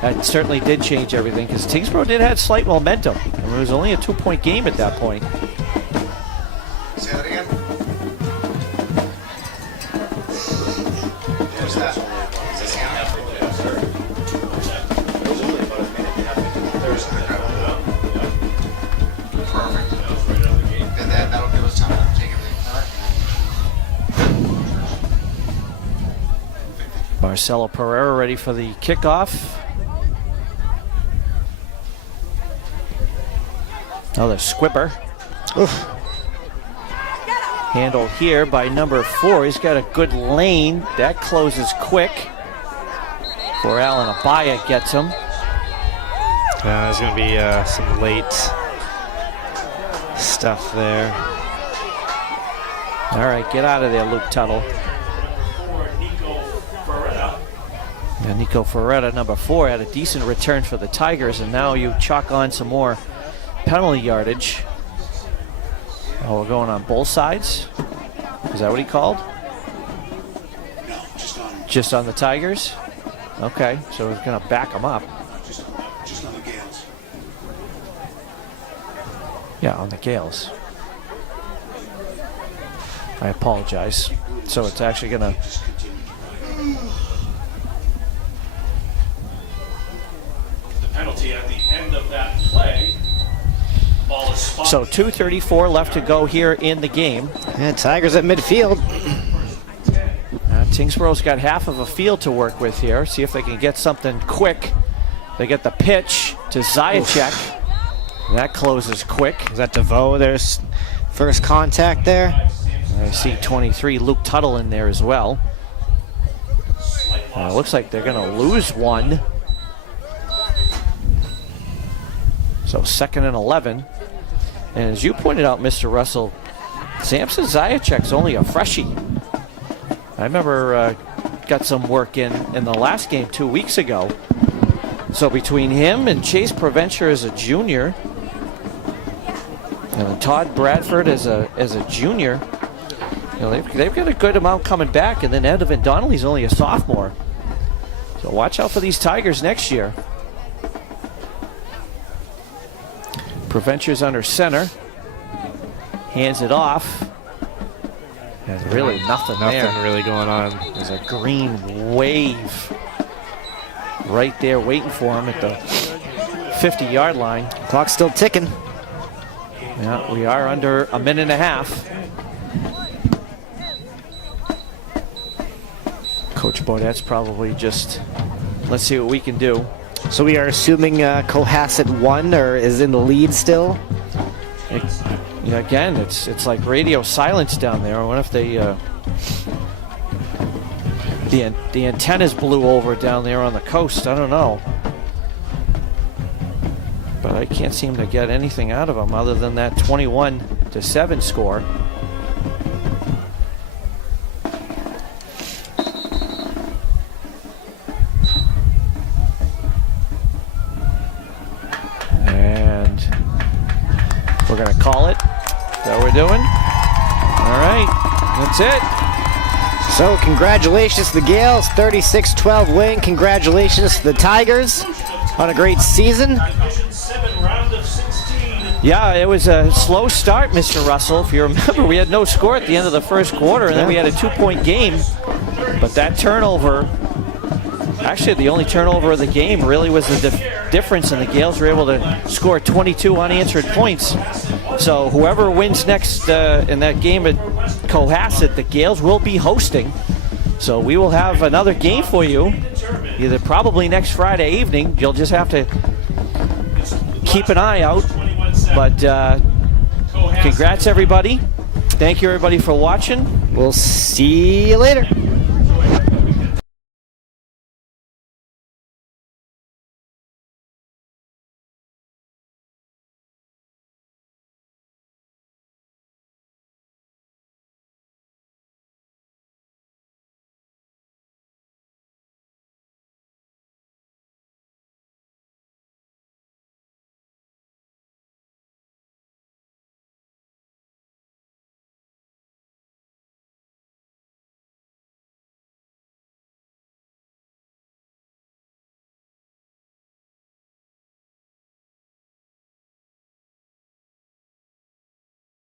That certainly did change everything, because Tyngsborough did have slight momentum. And it was only a 2-point game at that point. Say that again. Marcelo Pereira ready for the kickoff. Another squibber. Oof. Handled here by number 4. He's got a good lane. That closes quick. For Alan Abaya gets him. There's going to be some late stuff there. All right, get out of there, Luke Tuttle. And Nico Ferreira, number 4, had a decent return for the Tigers, and now you chalk on some more penalty yardage. Oh, we're going on both sides? Is that what he called? No, just on the Tigers? Okay, so he's going to back them up. Just on the Gales. Yeah, on the Gales. I apologize. So it's actually going to... The penalty at the end of that play. Ball is spotted. So 2:34 left to go here in the game. Yeah, Tigers at midfield. Tyngsborough's got half of a field to work with here. See if they can get something quick. They get the pitch to Zajacek. That closes quick. Is that DeVoe? There's first contact there. I see 23, Luke Tuttle in there as well. It looks like they're going to lose one. So 2nd and 11. And as you pointed out, Mr. Russell, Samson Zajacek's only a freshie. I remember got some work in the last game 2 weeks ago. So between him and Chase Provencher as a junior, and Todd Bradford as a junior, you know, they've got a good amount coming back. And then Edovan Donnelly's only a sophomore. So watch out for these Tigers next year. Provencher's under center. Hands it off. There's really nothing there. Nothing really going on. There's a green wave right there waiting for him at the 50-yard line. Clock's still ticking. Yeah, we are under a minute and a half. Coach Baudette's probably just, let's see what we can do. So we are assuming Cohasset won or is in the lead still? Again, it's like radio silence down there. I wonder if they the antennas blew over down there on the coast. I don't know, but I can't seem to get anything out of them other than that 21-7 score. And we're gonna call it. Is that what we're doing? All right, that's it. So congratulations to the Gales, 36-12 win. Congratulations to the Tigers on a great season. Division 7, round of 16. Yeah, it was a slow start, Mr. Russell. If you remember, we had no score at the end of the first quarter, and then we had a 2-point game. But that turnover, actually the only turnover of the game really was the difference, and the Gales were able to score 22 unanswered points. So whoever wins next in that game at Cohasset, the Gales will be hosting. So we will have another game for you, either probably next Friday evening. You'll just have to keep an eye out. But congrats, everybody. Thank you, everybody, for watching. We'll see you later.